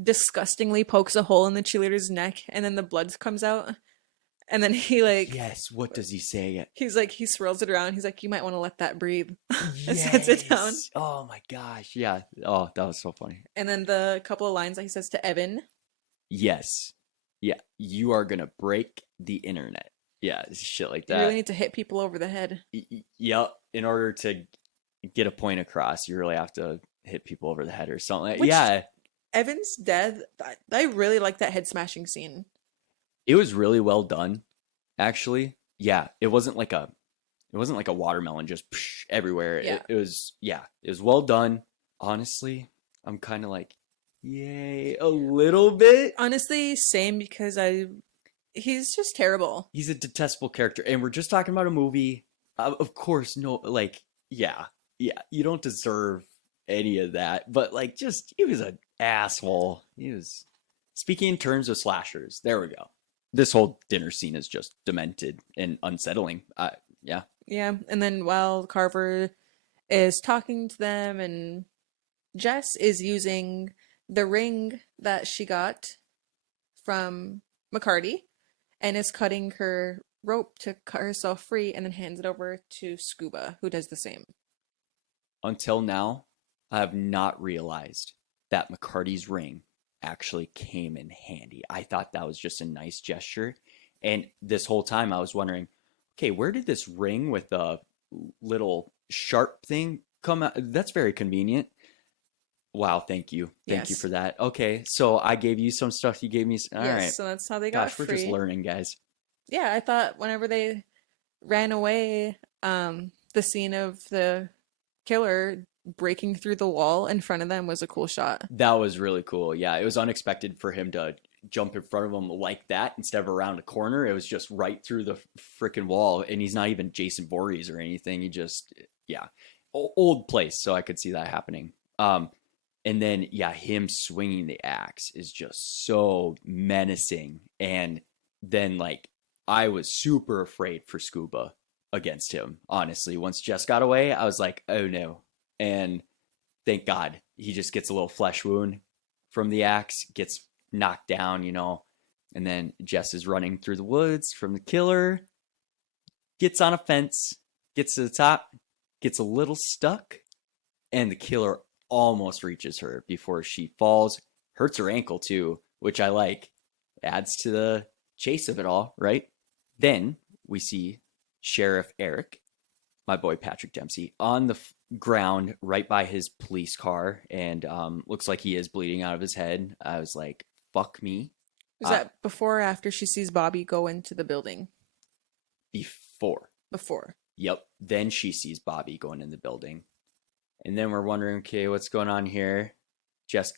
disgustingly pokes a hole in the cheerleader's neck and then the blood comes out. And then he like Yes. What does he say? he's like he swirls it around. He's like, you might want to let that breathe. And sets it down. Yes. Oh my gosh. Yeah. Oh, that was so funny. And then the couple of lines that he says to Evan. Yes. Yeah. You are gonna break the internet. Yeah. Shit like You really that. need to hit people over the head. Yep. In order to get a point across, you really have to hit people over the head or something. Which Yeah. Evan's death, I really like that head smashing scene. It was really well done, actually. Yeah. It wasn't like a watermelon just everywhere. Yeah. It was it was well done. Honestly, I'm kind of like, yay, a little bit. Honestly, same because he's just terrible. He's a detestable character, and we're just talking about a movie. Of course, no, like, yeah, you don't deserve any of that, but like, just he was an asshole. He was speaking in terms of slashers. There we go. This whole dinner scene is just demented and unsettling. Yeah, Yeah. And then while Carver is talking to them and Jess is using the ring that she got from McCarty and is cutting her rope to cut herself free and then hands it over to Scuba, who does the same. until now, I have not realized that McCarty's ring actually came in handy. I thought that was just a nice gesture. And this whole time I was wondering, okay, where did this ring with a little sharp thing come out? That's very convenient. Wow, thank you. Thank you Yes. for that. Okay, so I gave you some stuff, you gave me all Yes, right. so that's how they got Gosh, we're just free. learning, guys. Yeah, I thought whenever they ran away, the scene of the killer breaking through the wall in front of them was a cool shot. That was really cool. Yeah, it was unexpected for him to jump in front of him like that instead of around a corner. It was just right through the freaking wall, and he's not even Jason Voorhees or anything. He just, yeah, old place, so I could see that happening. And then yeah, him swinging the axe is just so menacing. And then like I was super afraid for Scuba against him. Honestly, once Jess got away, I was like, oh no. And thank God he just gets a little flesh wound from the axe, gets knocked down, and then Jess is running through the woods from the killer, gets on a fence, gets to the top, gets a little stuck, and the killer almost reaches her before she falls, hurts her ankle too, which I like. Adds to the chase of it all, right? Then we see Sheriff Eric, my boy Patrick Dempsey, on the ground right by his police car, and looks like he is bleeding out of his head. I was like, fuck me. Was that before or after she sees Bobby go into the building? Before. Before. Yep. Then she sees Bobby going in the building. And then we're wondering, okay, what's going on here? Jess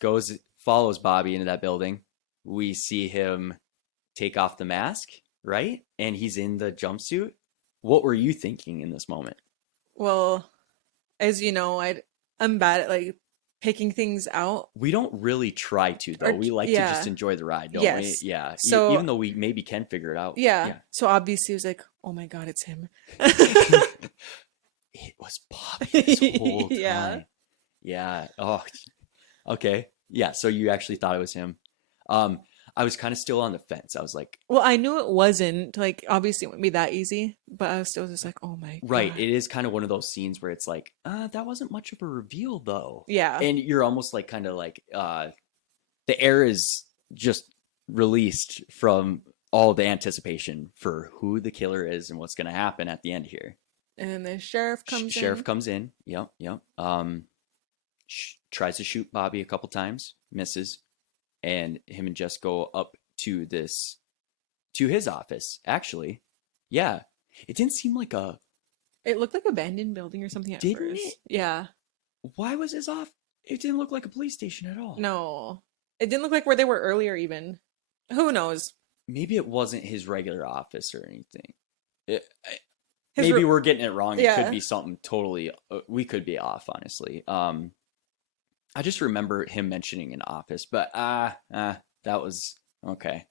follows Bobby into that building. We see him take off the mask, right? And he's in the jumpsuit. What were you thinking in this moment? Well, as you know, I'm bad at like picking things out. We don't really try to, though. We like to just enjoy the ride, don't Yes. we? Yeah. So even though we maybe can figure it out. yeah. So obviously it was like, oh my God, it's him. It was Bobby this whole time. Yeah. Yeah. Oh, okay. Yeah. So you actually thought it was him. I was kind of still on the fence. I was like, Well, I knew it wasn't like obviously it wouldn't be that easy, but I was still just like, oh my right, God. it is kind of one of those scenes where it's like, that wasn't much of a reveal though. Yeah. And you're almost like kind of like the air is just released from all the anticipation for who the killer is and what's going to happen at the end here. And then the sheriff comes Sheriff in. comes in. Yep, yep. Tries to shoot Bobby a couple times, misses, and him and Jess go up to his office. Actually, yeah, it didn't seem like a. It looked like an abandoned building or something at Didn't first. it? Yeah. Why was his off? It didn't look like a police station at all. No. It didn't look like where they were earlier even. Who knows? Maybe it wasn't his regular office or anything. It, His maybe ro- we're getting it wrong. It could yeah. be something totally. We could be off, honestly. I just remember him mentioning an office, but that was okay.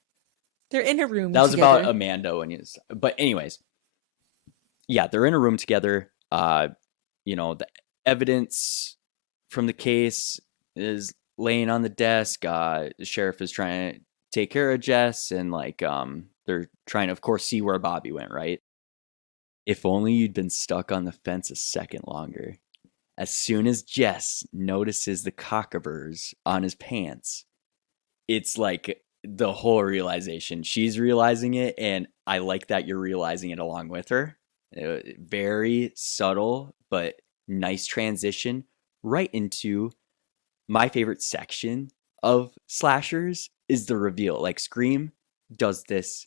They're in a room That was about together. Amanda when he was. But anyways, yeah, they're in a room together. The evidence from the case is laying on the desk. The sheriff is trying to take care of Jess, and like they're trying to, of course, see where Bobby went. Right? If only you'd been stuck on the fence a second longer. As soon as Jess notices the cockaburs on his pants, it's like the whole realization. She's realizing it, and I like that you're realizing it along with her. Very subtle, but nice transition right into my favorite section of slashers is the reveal. Like Scream does this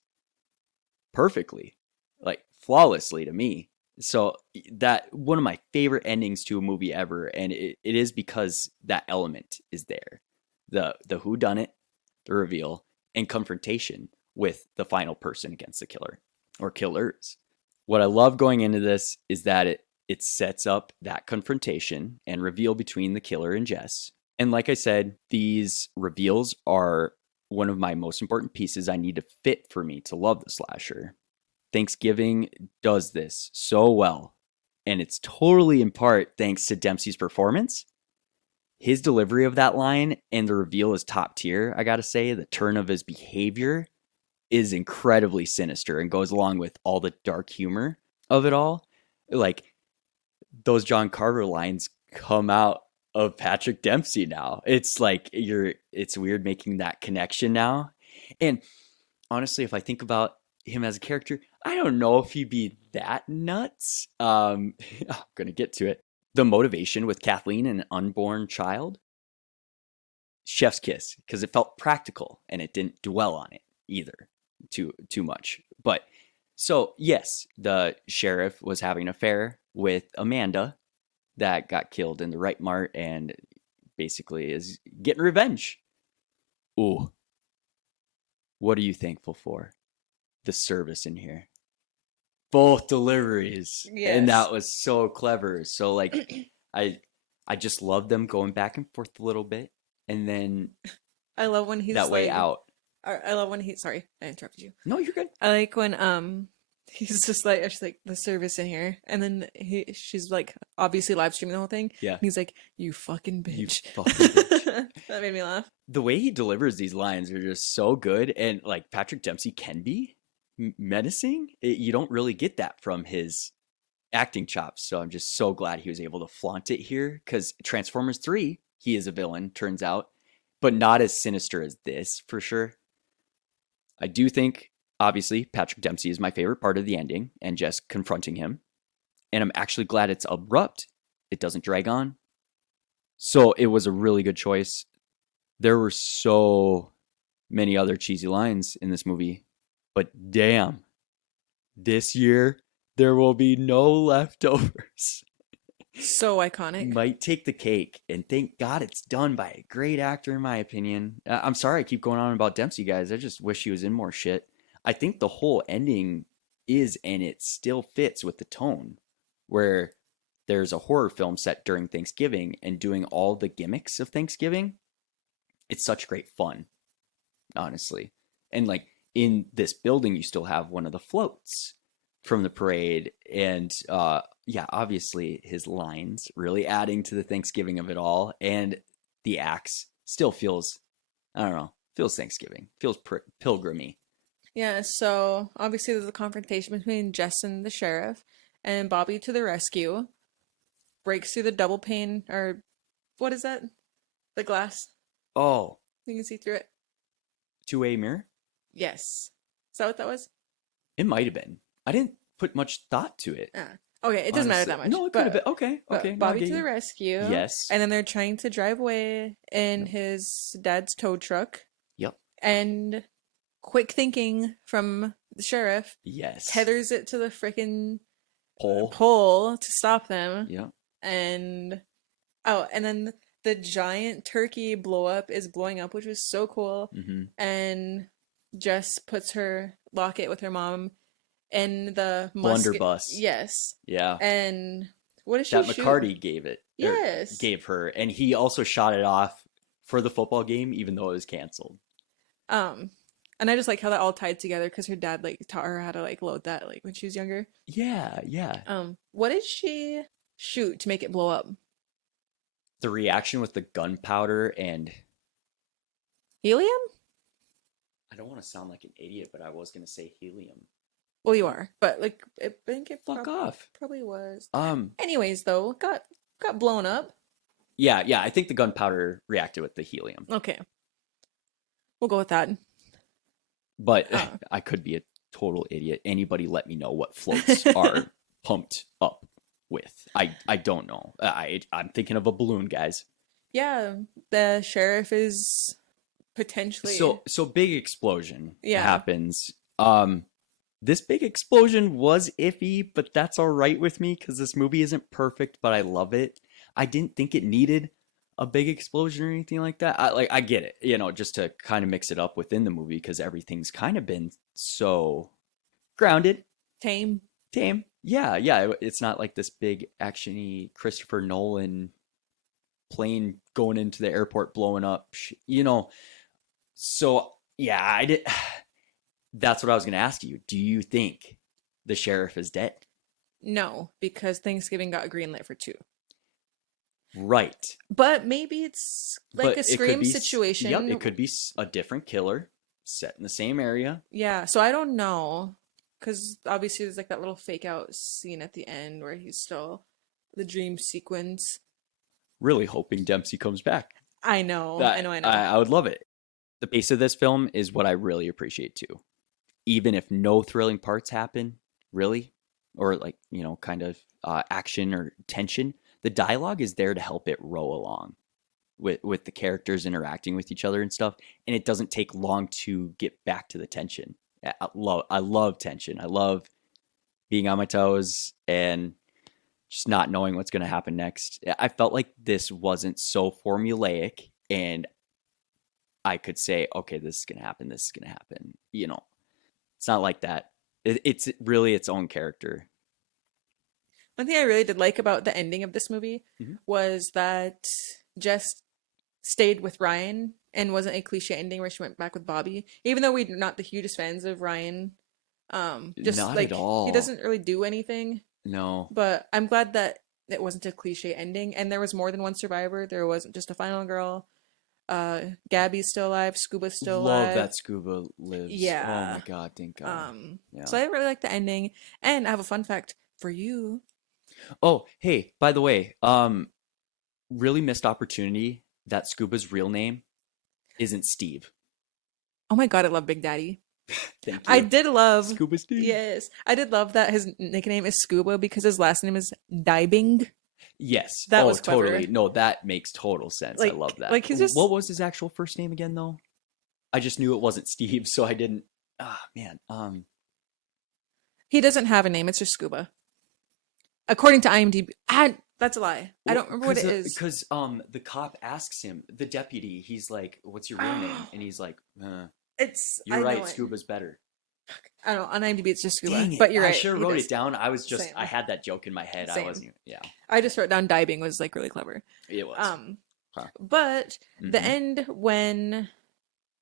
perfectly, like flawlessly to me. So that one of my favorite endings to a movie ever, and it is because that element is there. The who done it, the reveal, and confrontation with the final person against the killer or killers. What I love going into this is that it sets up that confrontation and reveal between the killer and Jess. And like I said, these reveals are one of my most important pieces I need to fit for me to love the slasher. Thanksgiving does this so well, and it's totally in part thanks to Dempsey's performance. His delivery of that line and the reveal is top tier, I gotta say. The turn of his behavior is incredibly sinister and goes along with all the dark humor of it all. Like, those John Carver lines come out of Patrick Dempsey now. It's like it's weird making that connection now. And honestly, if I think about him as a character, I don't know if he'd be that nuts. I'm gonna get to it. The motivation with Kathleen and an unborn child, chef's kiss, because it felt practical and it didn't dwell on it either too much. But so yes, the sheriff was having an affair with Amanda that got killed in the Right Mart and basically is getting revenge. Ooh, what are you thankful for? The service in here. Both deliveries. And Yes. that was so clever. So like I I just love them going back and forth a little bit and then I love when he's that way like, out. I love when he, sorry, I interrupted you. No, you're good. I like when he's just like she's like the service in here, and then she's like obviously live streaming the whole thing. Yeah. And he's like, "You fucking You bitch." fucking bitch. That made me laugh. The way he delivers these lines are just so good, and like Patrick Dempsey can be menacing. You don't really get that from his acting chops, so I'm just so glad he was able to flaunt it here. Because Transformers 3, he is a villain, turns out, but not as sinister as this for sure. I do think, obviously, Patrick Dempsey is my favorite part of the ending and just confronting him, and I'm actually glad it's abrupt. It doesn't drag on, so it was a really good choice. There were so many other cheesy lines in this movie, but damn, this year there will be no leftovers. So iconic. Might take the cake, and thank God it's done by a great actor, in my opinion. I'm sorry I keep going on about Dempsey, guys. I just wish he was in more shit. I think the whole ending is, and it still fits with the tone, where there's a horror film set during Thanksgiving and doing all the gimmicks of Thanksgiving. It's such great fun, honestly. And like in this building, you still have one of the floats from the parade. And yeah, obviously his lines really adding to the Thanksgiving of it all. And the axe still feels, I don't know, Feels Thanksgiving. Feels pilgrimy. Yeah, so obviously there's a confrontation between Jess and the sheriff, and Bobby to the rescue breaks through the double pane, or what is that? The glass. Oh, You can see through it. two-way mirror? Yes. Is that what that was? It might have been. I didn't put much thought to it. Ah. Okay, it doesn't matter Honestly. that much. No, it could have been. Okay, okay. But No, I Bobby get to the you. rescue. Yes. And then they're trying to drive away in Yep. his dad's tow truck. Yep. And quick thinking from the sheriff Yes. tethers it to the freaking Pole. pole to stop them. Yep. And and then the giant turkey blow up is blowing up, which was so cool. Mm-hmm. And Jess puts her locket with her mom in the Blunderbuss. Yes. Yeah. And what does she That shoot? McCarty gave it. Yes. Gave her. And he also shot it off for the football game, even though it was canceled. And I just like how that all tied together because her dad like taught her how to like load that like when she was younger. Yeah, yeah. What did she shoot to make it blow up? The reaction with the gunpowder and Helium? I don't want to sound like an idiot, but I was gonna say helium. Well, you are, but like I think it Fuck off. probably was. Anyways, though, got blown up. Yeah, I think the gunpowder reacted with the helium. Okay, we'll go with that. But I could be a total idiot. Anybody let me know what floats are pumped up with. I don't know. I'm thinking of a balloon, guys. Yeah, the sheriff is potentially so big explosion Yeah. happens. This big explosion was iffy, but that's all right with me because this movie isn't perfect, but I love it. I didn't think it needed a big explosion or anything like that. I get it, just to kind of mix it up within the movie because everything's kind of been so grounded, tame. Yeah. It's not like this big actiony Christopher Nolan plane going into the airport blowing up, So yeah, I did. That's what I was going to ask you. Do you think the sheriff is dead? No, because Thanksgiving got greenlit for 2. Right. But maybe it's like a Scream situation. Yep, it could be a different killer set in the same area. Yeah, so I don't know. Because obviously there's like that little fake out scene at the end where he's still the dream sequence. Really hoping Dempsey comes back. I know. I would love it. The pace of this film is what I really appreciate too. Even if no thrilling parts happen, really, or like, kind of action or tension, the dialogue is there to help it roll along with the characters interacting with each other and stuff. And it doesn't take long to get back to the tension. I love tension. I love being on my toes and just not knowing what's going to happen next. I felt like this wasn't so formulaic and I could say, okay, this is going to happen. This is going to happen. It's not like that. It's really its own character. One thing I really did like about the ending of this movie was that Jess stayed with Ryan and wasn't a cliche ending where she went back with Bobby. Even though we're not the hugest fans of Ryan, just not like at all. he doesn't really do anything. No. But I'm glad that it wasn't a cliche ending and there was more than one survivor. There wasn't just a final girl. Gabby's still alive. Scuba's still alive. Love that Scuba lives. Yeah. Oh my god, thank God. Yeah. So I really like the ending. And I have a fun fact for you. Oh, hey, by the way, really missed opportunity that Scuba's real name isn't Steve. Oh my god, I love Big Daddy. Thank you. I did love Scuba Steve. Yes. I did love that his nickname is Scuba because his last name is Dybing. Yes. That was clever. Totally. No, that makes total sense. I love that. Like he's just What was his actual first name again though? I just knew it wasn't Steve, so I didn't man. He doesn't have a name, it's just Scuba. According to IMDb. That's a lie. I don't remember what it is. Because the cop asks him, the deputy, he's like, "What's your real name?" And he's like, "You're right, Scuba's better." I don't know. On IMDb, it's just Scuba. Dang it. But you're right. I sure wrote it down. I was just, Same. I had that joke in my head. Same. I wasn't, yeah. I just wrote down Dybing was like really clever. It was. But the end when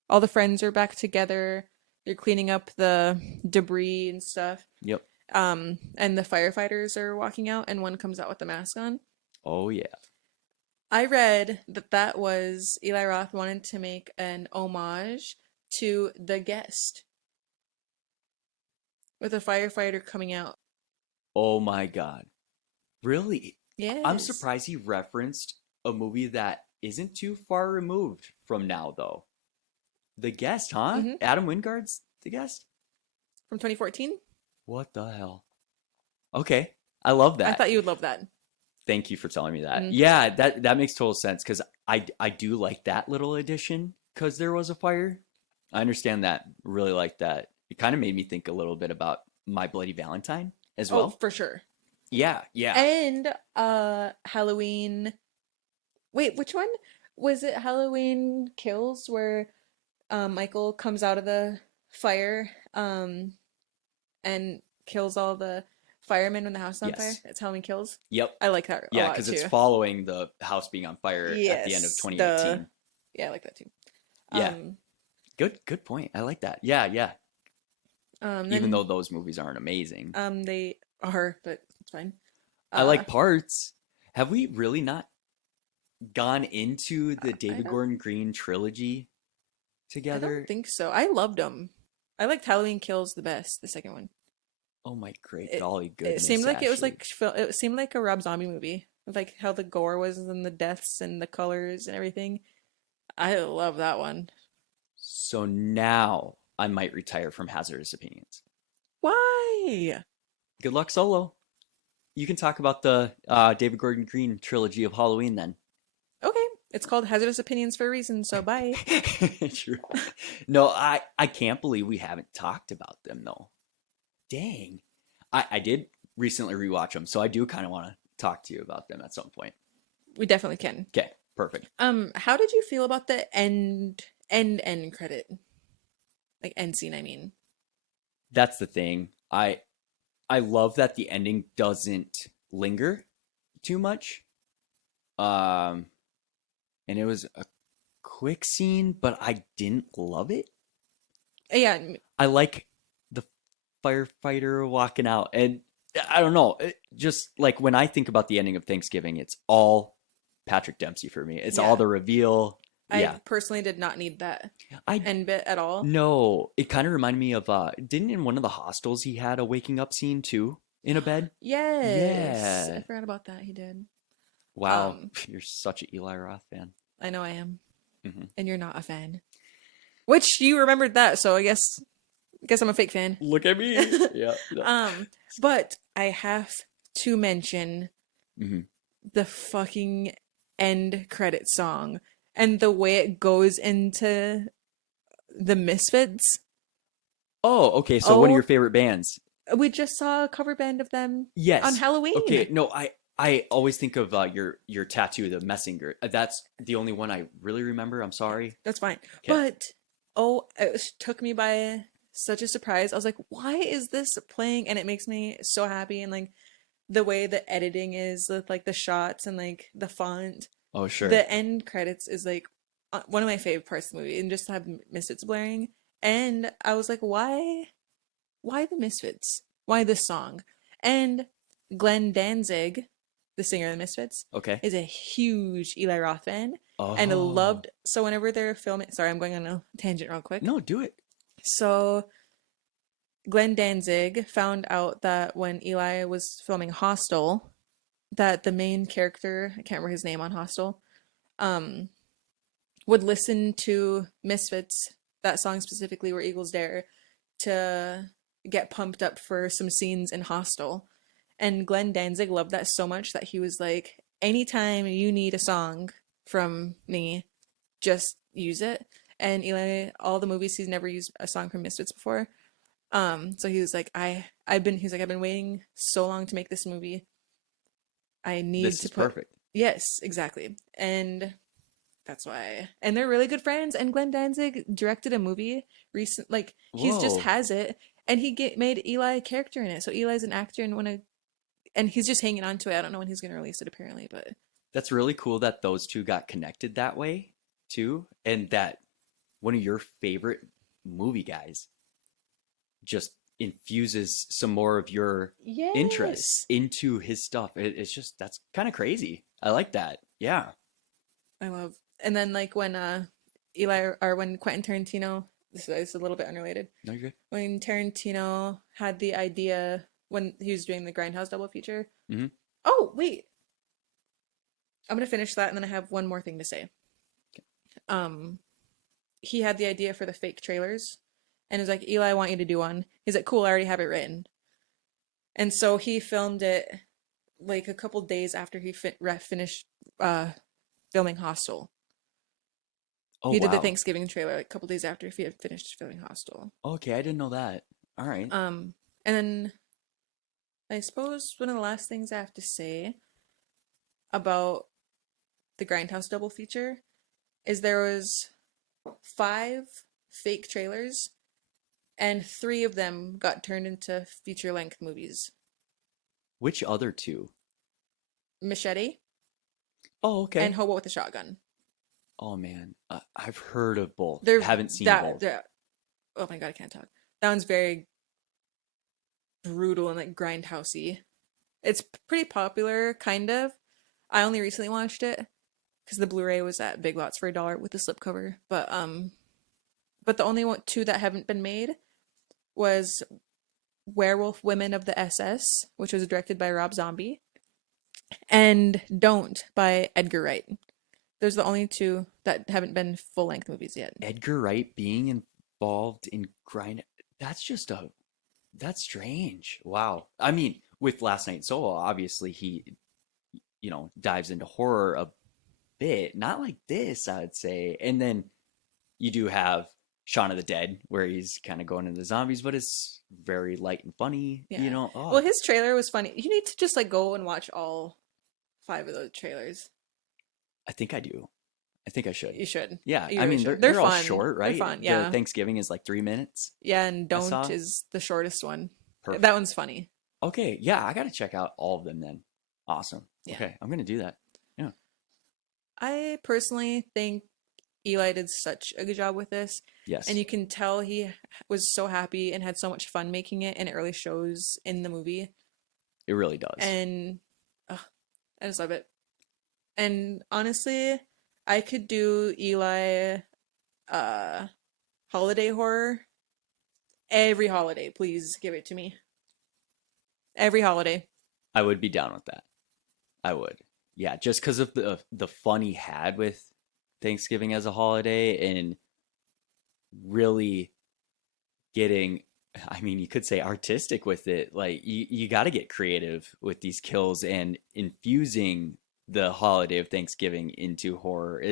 all the friends are back together, they're cleaning up the debris and stuff. Yep. And the firefighters are walking out and one comes out with the mask on. Oh yeah. I read that that was Eli Roth wanted to make an homage to The Guest with a firefighter coming out. Oh my God. Really? I'm Yes. surprised he referenced a movie that isn't too far removed from now, though. The Guest, huh? Mm-hmm. Adam Wingard's The Guest? From 2014. What the hell? Okay. I love I that. thought you would love that. Thank you for telling me that. Mm. Yeah, that makes total sense because I do like that little addition because there was a fire. I understand that. Really like that. It kind of made me think a little bit about My Bloody Valentine as Oh, well. for sure. Yeah, yeah. And Halloween. Wait, which one? Was it Halloween Kills where Michael comes out of the fire and kills all the firemen when the house is on fire? Yes. It's Halloween Kills. Yep. I like that a Yeah, lot because it's too. following the house being on fire at the end of Yes, the 2018. yeah, I like that too. Yeah. Um, Good point. I like that. Yeah, yeah. Even though then those movies aren't amazing. they are, but it's fine. I Uh, like parts. Have we really not gone into the I David don't Gordon Green trilogy I don't together? think so. I loved them. I liked Halloween Kills the best, the second one. Oh my great It golly it goodness, seemed like it was Ashley. like it seemed like a Rob Zombie movie. With like how the gore was and the deaths and the colors and everything. I love that one. So now I might retire from Hazardous Opinions. Why? Good luck, Solo. You can talk about the David Gordon Green trilogy of Halloween then. Okay, it's called Hazardous Opinions for a reason, so bye. True. No, I can't believe we haven't talked about them though. Dang. I did recently rewatch them, so I do kind of want to talk to you about them at some point. We definitely can. Okay, perfect. How did you feel about the end credit? Like end scene, I mean. That's the thing. I love that the ending doesn't linger too much. Um, and it was a quick scene, but I didn't love it. Yeah, I like the firefighter walking out, and I don't know, just like when I think about the ending of Thanksgiving, it's all Patrick Dempsey for me. It's all yeah. the reveal. I Yeah, personally did not need that I end bit at all. no. It kind of reminded me of didn't in one of the hostels he had a waking up scene too in a bed? Yes, I Yeah. forgot about that. He did. Wow, Um, you're such an Eli Roth fan. I know I am, Hmm. and you're not a fan. Which you remembered that, so I guess I'm a fake fan. Look at me. Yeah. No. um, but I have to mention Hmm. the fucking end credit song and the way it goes into the Misfits. Oh, okay. So one of your Oh, favorite bands. we just saw a cover band of them on Yes. Okay. Halloween. No, I always think of your tattoo, the Messinger. That's the only one I really remember. I'm sorry. That's fine. Okay. But took me by such a surprise. I was like, why is this playing? And it makes me so happy. And like the way the editing is with like the shots and like the font. Oh, sure. The end credits is like one of my favorite parts of the movie. And just to have Misfits blaring. And I was like, why the Misfits? Why this song? And Glenn Danzig, the singer of the Misfits, Okay. is a huge Eli Roth fan and Oh. loved. So whenever they're filming, sorry, I'm going on a tangent real quick. No, do it. So Glenn Danzig found out that when Eli was filming Hostel, that the main character, I can't remember his name on Hostel, um, would listen to Misfits, that song specifically, where Eagles Dare, to get pumped up for some scenes in Hostel. And Glenn Danzig loved that so much that he was like, anytime you need a song from me, just use it. And Eli, all the movies, he's never used a song from Misfits before. So he was like, I've been waiting so long to make this movie. I need This to is put, perfect. yes, exactly. And that's why. And they're really good friends. And Glenn Danzig directed a movie recent, like he's just Whoa. has it, and made Eli a character in it. So Eli's an actor and and he's just hanging on to it. I don't know when he's gonna release it apparently, but That's really cool that those two got connected that way too, and that one of your favorite movie guys just infuses some more of your interest yes. into his stuff. It's just that's kind of crazy. I like that. Yeah. I love. And then like when Eli or when Quentin Tarantino, this is a little bit unrelated. No, you're good. When Tarantino had the idea when he was doing the Grindhouse double feature. Hmm. Oh, wait. I'm gonna finish that and then I have one more thing to say. Um, he had the idea for the fake trailers and was like, Eli, I want you to do one. He's like, cool, I already have it written. And so he filmed it like a couple days after he finished uh, filming Hostel. Oh, He did the wow. Thanksgiving trailer like a couple days after he had finished filming Hostel. Okay, I didn't know that. All right. And then I suppose one of the last things I have to say about the Grindhouse double feature is there was 5 fake trailers and 3 of them got turned into feature-length movies. Which other two? Machete Oh, and okay. Hobo with a Shotgun. Oh man, I've heard of both. They're Haven't seen that both. they're, oh my god, I can't talk. That one's very brutal and like grindhousey. It's pretty popular, kind of. I only recently watched it because the Blu-ray was at Big Lots for $1 with the slipcover. But the only 2 that haven't been made was Werewolf Women of the SS, which was directed by Rob Zombie, and Don't by Edgar Wright. Those are the only 2 that haven't been full-length movies yet. Edgar Wright being involved in grind. That's just a that's strange. Wow. I mean, with Last Night Solo, obviously he, dives into horror a bit. Not like this, I would say. And then you do have Shaun of the Dead, where he's kind of going into the zombies, but it's very light and funny. Yeah. Well, Oh, his trailer was funny. You need to just like go and watch all 5 of those trailers. I think I do. I think I should. You should. Yeah, You I really mean should. they're all Fun. short, They're right? fun. The Yeah. Thanksgiving is like 3 minutes. Yeah, and I saw. Don't is the shortest one. That Perfect. one's funny. Okay, yeah, I gotta check out all of them then. Awesome. Yeah. Okay, I'm gonna do that. Yeah. I personally think Eli did such a good job with this. And Yes, you can tell he was so happy and had so much fun making it, and it really shows in the movie. it really does. And I just love it. And honestly, I could do Eli holiday horror every holiday. Please give it to me. Every holiday. I would be down with that. I would. Yeah, just because of the fun he had with Thanksgiving as a holiday and really getting, I mean, you could say artistic with it. Like you got to get creative with these kills and infusing the holiday of Thanksgiving into horror.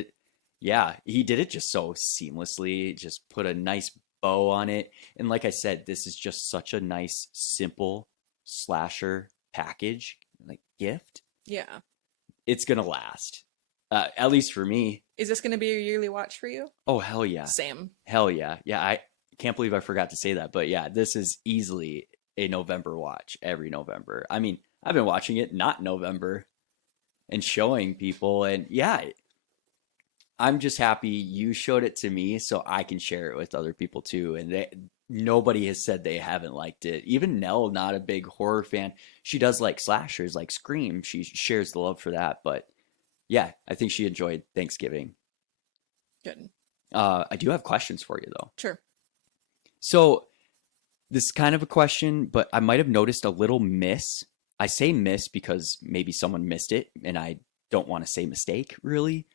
Yeah, he did it just so seamlessly, just put a nice bow on it. And like I said, this is just such a nice, simple slasher package, like gift. Yeah. It's gonna last. At least for me. Is this going to be a yearly watch for you? Oh hell yeah. Same. Hell yeah. Yeah, I can't believe I forgot to say that. But yeah, this is easily a November watch every November. I mean, I've been watching it not November and showing people. And yeah, I'm just happy you showed it to me so I can share it with other people too. And nobody has said they haven't liked it. Even Nell, not a big horror fan. She does like slashers like Scream. She shares the love for that. But yeah, I think she enjoyed Thanksgiving. Good. I do have questions for you though. Sure. So this is kind of a question, but I might have noticed a little miss. I say miss because maybe someone missed it, and I don't want to say mistake really.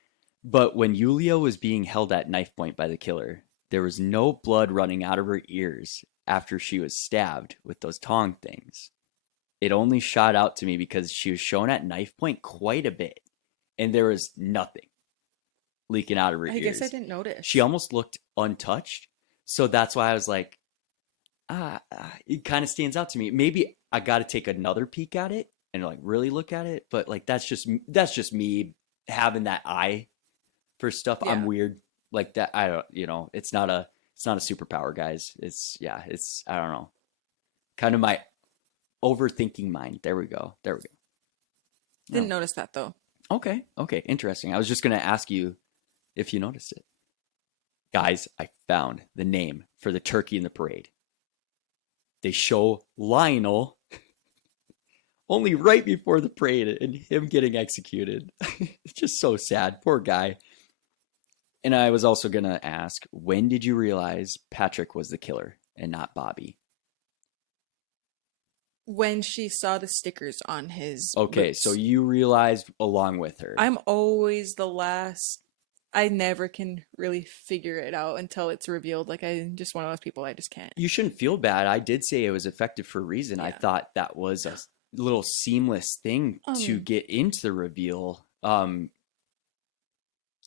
But when Yulia was being held at knife point by the killer, there was no blood running out of her ears after she was stabbed with those tong things. It only shot out to me because she was shown at knife point quite a bit, and there was nothing leaking out of her I ears. guess I didn't notice. She almost looked untouched. So that's why I was like, it kind of stands out to me. Maybe I got to take another peek at it and like really look at it. But like that's just me having that eye for stuff. Yeah. I'm weird like that. I don't, it's not a superpower, guys. It's I don't know, kind of my overthinking mind. There we go. Didn't No. notice that though. Okay, interesting. I was just gonna ask you if you noticed it. Guys, I found the name for the turkey in the parade. They show Lionel only right before the parade and him getting executed. It's just so sad. Poor guy. And I was also going to ask, when did you realize Patrick was the killer and not Bobby? When she saw the stickers on his Okay, so boots. you realized along with her. I'm always the last. I never can really figure it out until it's revealed. Like, I'm just one of those people, I just can't. You shouldn't feel bad. I did say it was effective for a reason. I Yeah. thought that was a little seamless thing to get into the reveal. Kind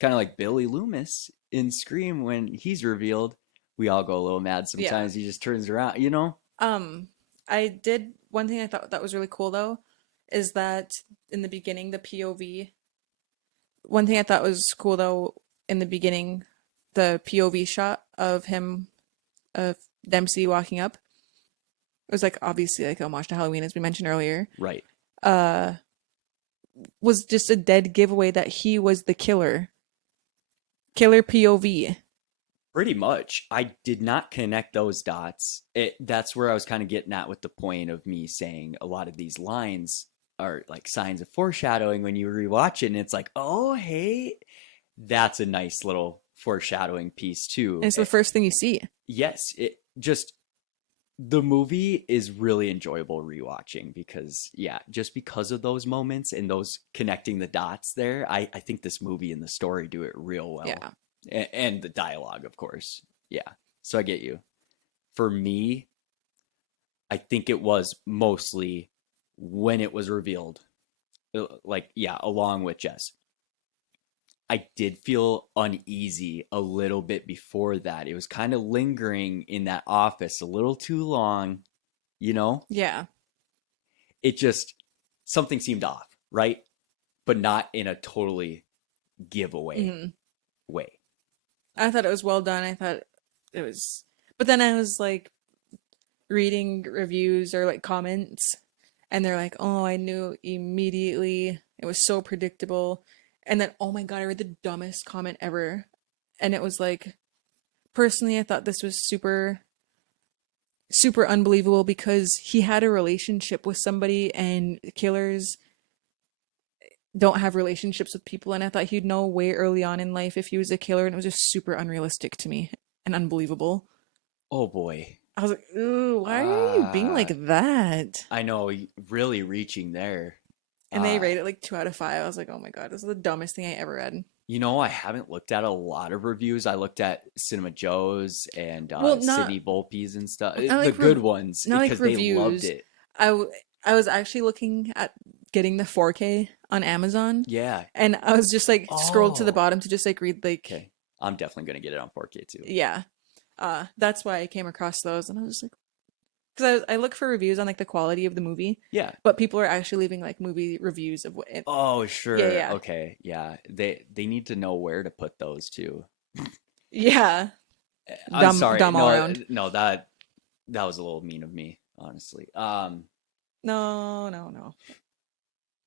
of like Billy Loomis in Scream when he's revealed. We all go a little mad Yeah. sometimes. He just turns around, you know? I did one thing I thought that was really cool though, is that in the beginning, the POV. One thing I thought was cool though, in the beginning, the POV shot of him, of Dempsey walking up. It was like obviously like a homage to Halloween, as we mentioned earlier. Right. Uh, was just a dead giveaway that he was the killer. Killer POV. Pretty much. I did not connect those dots. That's where I was kind of getting at with the point of me saying a lot of these lines are like signs of foreshadowing when you rewatch it. And it's like, oh, hey, that's a nice little foreshadowing piece And too. it's the first thing you see. Yes, it just the movie is really enjoyable rewatching because yeah, just because of those moments and those connecting the dots there, I think this movie and the story do it real well. Yeah. And the dialogue, of course. Yeah. So I get you. For me, I think it was mostly when it was revealed. Like, yeah, along with Jess. I did feel uneasy a little bit before that. It was kind of lingering in that office a little too long, you know? Yeah. It just, something seemed off, right? But not in a totally giveaway Hmm. way. I thought it was well done. I thought it was, but then I was like reading reviews or like comments, and they're like, "Oh, I knew immediately. It was so predictable." And then, oh my God, I read the dumbest comment ever, and it was like, personally, I thought this was super, super unbelievable because he had a relationship with somebody, and killers don't have relationships with people, and I thought he'd know way early on in life if he was a killer, and it was just super unrealistic to me and unbelievable. Oh boy. I was like, ooh, why are you being like Uh, that? I know, really reaching there. And they Uh, rated like 2 out of 5. I was like, oh my God, this is the dumbest thing I ever read. I haven't looked at a lot of reviews. I looked at Cinema Joe's and Well, Sydney Volpe's and stuff, not the like good ones, not like because they loved reviews. it. I w- I was actually looking at getting the 4K on Amazon, Yeah. and I was just like scrolled to the Oh, bottom to just like read like, okay. I'm definitely gonna get it on 4K too. yeah. That's why I came across those, and I was just like, because I look for reviews on like the quality of the movie, Yeah. but people are actually leaving like movie reviews of what it. Oh, Yeah, sure. yeah, Okay. Yeah. They need to know where to put those too. yeah. I'm Dumb, sorry. dumb all No, around. no, that was a little mean of me, honestly. No, no, no.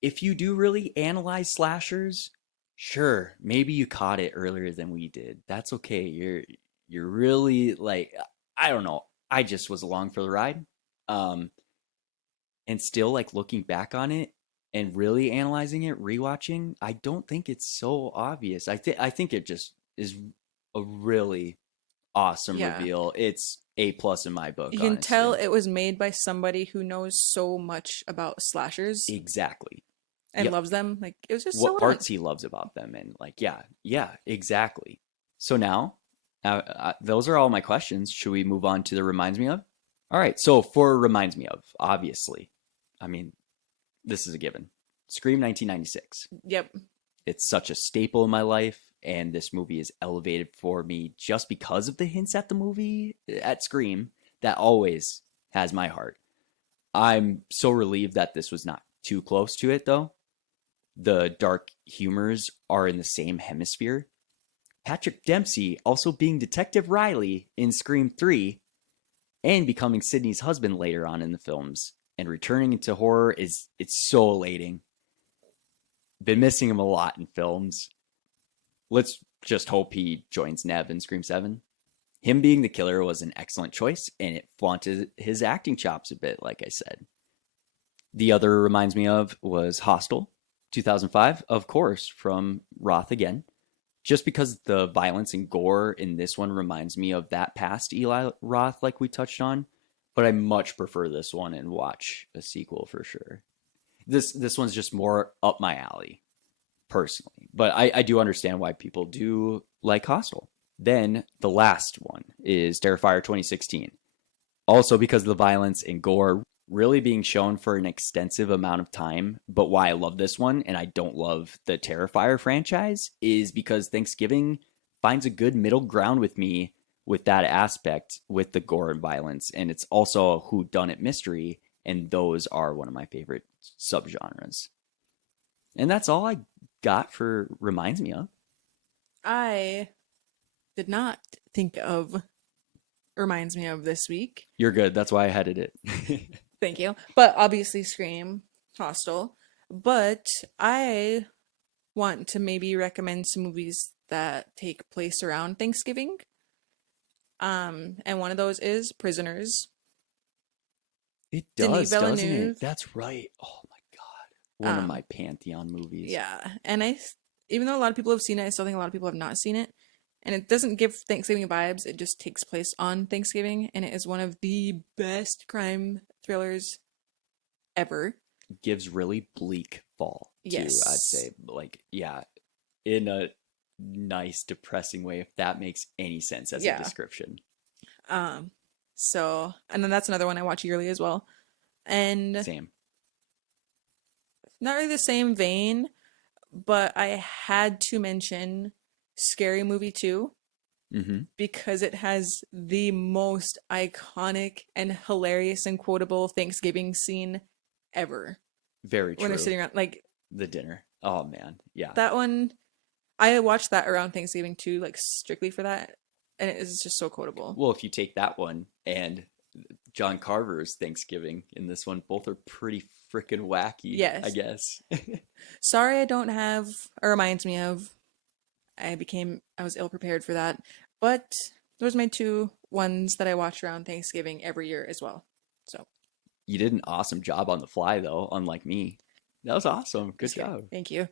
If you do really analyze slashers, sure, maybe you caught it earlier than we did. That's okay. You're really like I don't know. I just was along for the ride. Um and still like looking back on it and really analyzing it, rewatching, I don't think it's so obvious. I think it just is a really awesome Yeah. reveal. It's A plus in my You book, can tell honestly. it was made by somebody who knows so much about slashers Exactly. and Yep. loves them. Like, it was just so What well done. parts he loves about them and like yeah, exactly. So now those are all my questions. Should we move on to the reminds me of? All right, so for reminds me of, obviously, I mean, this is a given. Scream 1996. Yep. It's such a staple in my life, and this movie is elevated for me just because of the hints at the movie at Scream that always has my heart. I'm so relieved that this was not too close to it, though. The dark humors are in the same hemisphere. Patrick Dempsey also being Detective Riley in Scream 3 and becoming Sydney's husband later on in the films and returning into horror is it's so elating. Been missing him a lot in films. Let's just hope he joins Nev in Scream 7. Him being the killer was an excellent choice and it flaunted his acting chops a bit, like I said. The other reminds me of was Hostel, 2005, of course, from Roth again. Just because the violence and gore in this one reminds me of that past Eli Roth, like we touched on, but I much prefer this one and watch a sequel for sure. This one's just more up my alley personally, but I do understand why people do like Hostel. Then the last one is Terrifier 2016. Also because of the violence and gore really being shown for an extensive amount of time. But why I love this one and I don't love the Terrifier franchise is because Thanksgiving finds a good middle ground with me with that aspect with the gore and violence. And it's also a whodunit mystery. And those are one of my favorite subgenres. And that's all I got for reminds me of. I did not think of reminds me of this week. You're good. That's why I headed it. Thank you. But obviously Scream, Hostel. But I want to maybe recommend some movies that take place around Thanksgiving. And one of those is Prisoners. It Denis does, doesn't Villeneuve. it? That's right. Oh my God. One of my pantheon movies. Yeah. And even though a lot of people have seen it, I still think a lot of people have not seen it. And it doesn't give Thanksgiving vibes. It just takes place on Thanksgiving. And it is one of the best crime thrillers ever. Gives really bleak fall too, Yes. I'd say. Like, yeah, in a nice, depressing way, if that makes any sense as Yeah. a description. So, and then that's another one I watch yearly as well. And Same. not really the same vein, but I had to mention Scary Movie 2 Mm-hmm. because it has the most iconic and hilarious and quotable Thanksgiving scene ever. Very When they're true. sitting around, like The dinner. Oh man. Yeah. that one, I watched that around Thanksgiving too, like strictly for that. And it is just so quotable. Well, if you take that one and John Carver's Thanksgiving in this one, both are pretty freaking wacky, Yes. I guess. Sorry, I don't have, or reminds me of, I was ill prepared for that. But those are my two ones that I watch around Thanksgiving every year as well. So, You did an awesome job on the fly, though, unlike me. That was awesome. Good just kidding. job. Thank you.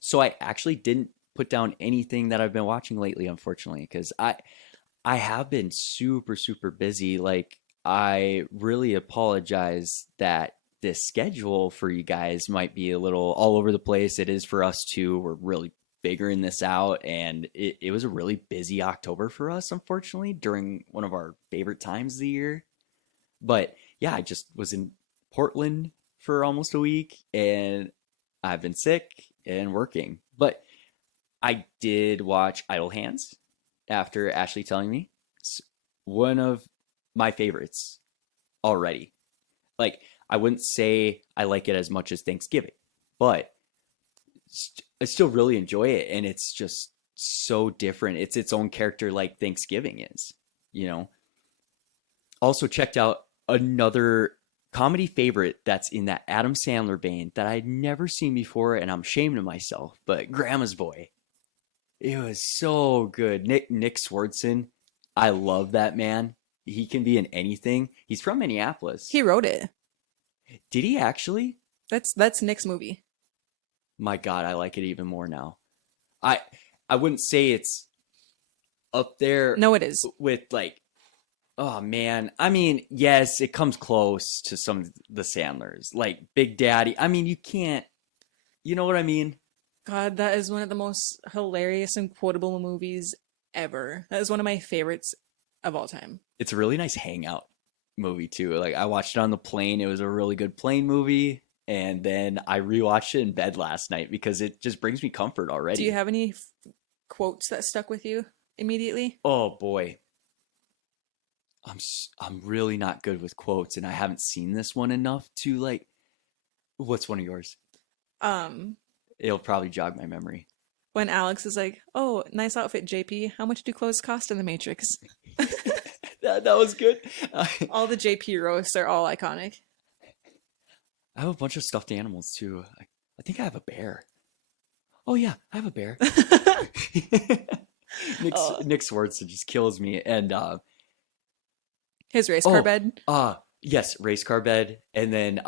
So I actually didn't put down anything that I've been watching lately, unfortunately, because I have been super busy. Like, I really apologize that this schedule for you guys might be a little all over the place. It is for us too. We're really figuring this out, and it was a really busy October for us, unfortunately, during one of our favorite times of the year. But yeah, I just was in Portland for almost a week, and I've been sick and working. But I did watch Idle Hands after Ashley telling me. It's one of my favorites already. Like, I wouldn't say I like it as much as Thanksgiving, but I still really enjoy it, and it's just so different. It's its own character, like Thanksgiving is, you know. Also checked out another comedy favorite that's in that Adam Sandler vein that I'd never seen before, and I'm ashamed of myself, but Grandma's Boy. It was so good. Nick Swardson, I love that man. He can be in anything. He's from Minneapolis. He wrote it. Did he actually? That's Nick's movie. My God, I like it even more now. I wouldn't say it's up there No, it is. with like, oh man. I mean, yes, it comes close to some of the Sandlers, like Big Daddy. I mean, you can't, you know what I mean? God, that is one of the most hilarious and quotable movies ever. That is one of my favorites of all time. It's a really nice hangout movie too. Like, I watched it on the plane. It was a really good plane movie. And then I rewatched it in bed last night because it just brings me comfort already. Do you have any quotes that stuck with you immediately? Oh boy. I'm really not good with quotes, and I haven't seen this one enough to like. What's one of yours? It'll probably jog my memory. When Alex is like, "Oh, nice outfit, JP. How much do clothes cost in the Matrix?" That was good. All the JP roasts are all iconic. I have a bunch of stuffed animals too. I think I have a bear. Oh yeah, I have a bear. Nick Swardson just kills me, and His race car bed. Yes, race car bed. And then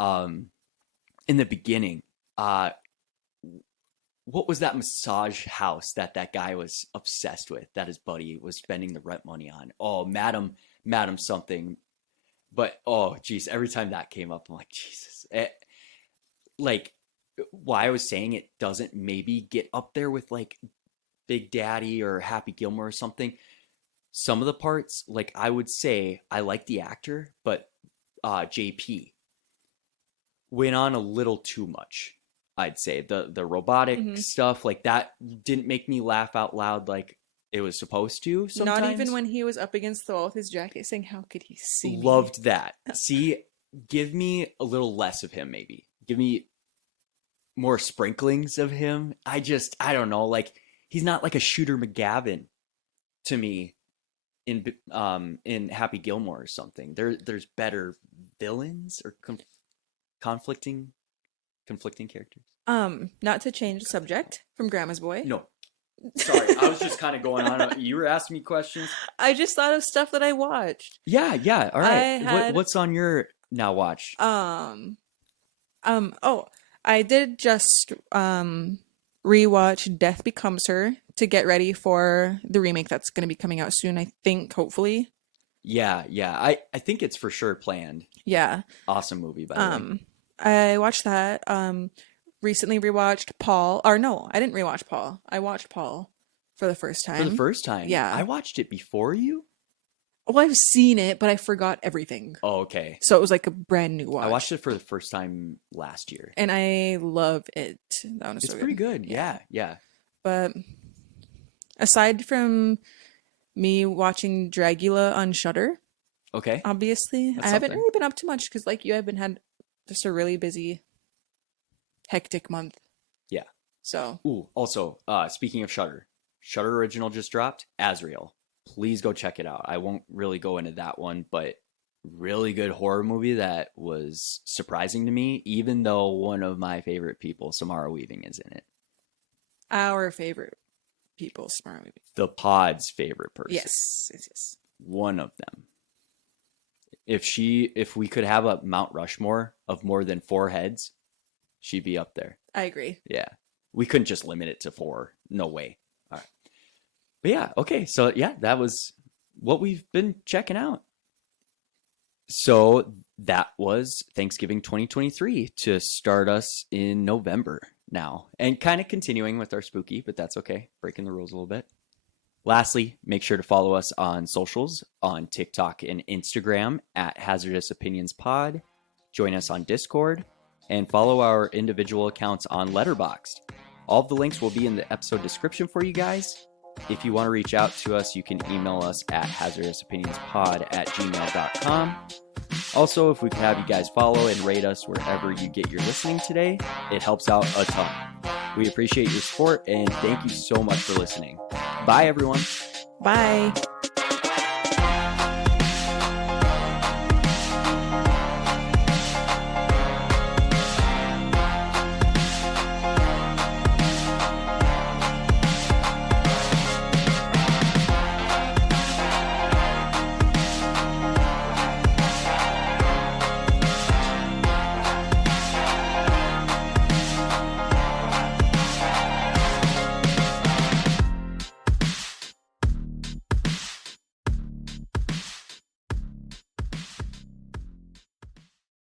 in the beginning, uh what was that massage house that that guy was obsessed with that his buddy was spending the rent money on? Oh, Madam something. But oh geez, every time that came up, I'm like, Jesus. Like why I was saying it doesn't maybe get up there with like Big Daddy or Happy Gilmore or something. Some of the parts, like I would say, I like the actor, but JP went on a little too much. I'd say the robotic Hmm. stuff like that didn't make me laugh out loud like it was supposed to. Not even Sometimes when he was up against the wall with his jacket saying, "How could he see me?" loved that. See, give me a little less of him, maybe. Give me more sprinklings of him. I don't know. Like he's not like a Shooter McGavin to me in Happy Gilmore or something. There's better villains or conflicting conflicting characters. Not to change the subject from Grandma's Boy. No, sorry, I was just kind of going on. You were asking me questions. I just thought of stuff that I watched. Yeah, yeah. All I right. had What's on your now watch? oh, I did just rewatch Death Becomes Her to get ready for the remake that's going to be coming out soon, I think, hopefully. Yeah, yeah. I think it's for sure planned. Yeah. Awesome movie, by the way. I watched that. Recently rewatched Paul. Or no, I didn't rewatch Paul. I watched Paul for the first For the time. first time. Yeah. I watched it before you. Well, I've seen it, but I forgot everything. Oh, okay. So it was like a brand new watch. I watched it for the first time last year. And I love it. That one is It's so pretty good. Yeah, yeah. But aside from me watching Dragula on Shudder, Okay. obviously, That's I haven't something. really been up to much because, like you, I've been had just a really busy, hectic month. Yeah. So Ooh, also, speaking of Shudder, Shudder original just dropped, Azrael. Please go check it out. I won't really go into that one, but really good horror movie that was surprising to me, even though one of my favorite people, Samara Weaving, is in it. our favorite people, smart movie. The pod's favorite person. Yes, yes, yes. One of them. If we could have a Mount Rushmore of more than 4 heads, she'd be up there. I agree. Yeah. We couldn't just limit it to 4. No way. All right. But yeah, okay. So yeah, that was what we've been checking out. So that was Thanksgiving 2023 to start us in November now. And kind of continuing with our spooky, but that's okay. Breaking the rules a little bit. Lastly, make sure to follow us on socials on TikTok and Instagram at Hazardous Opinions Pod. Join us on Discord and follow our individual accounts on Letterboxd. All of the links will be in the episode description for you guys. If you want to reach out to us, you can email us at hazardousopinionspod@gmail.com. Also, if we could have you guys follow and rate us wherever you get your listening today, it helps out a ton. We appreciate your support and thank you so much for listening. Bye, everyone. Bye.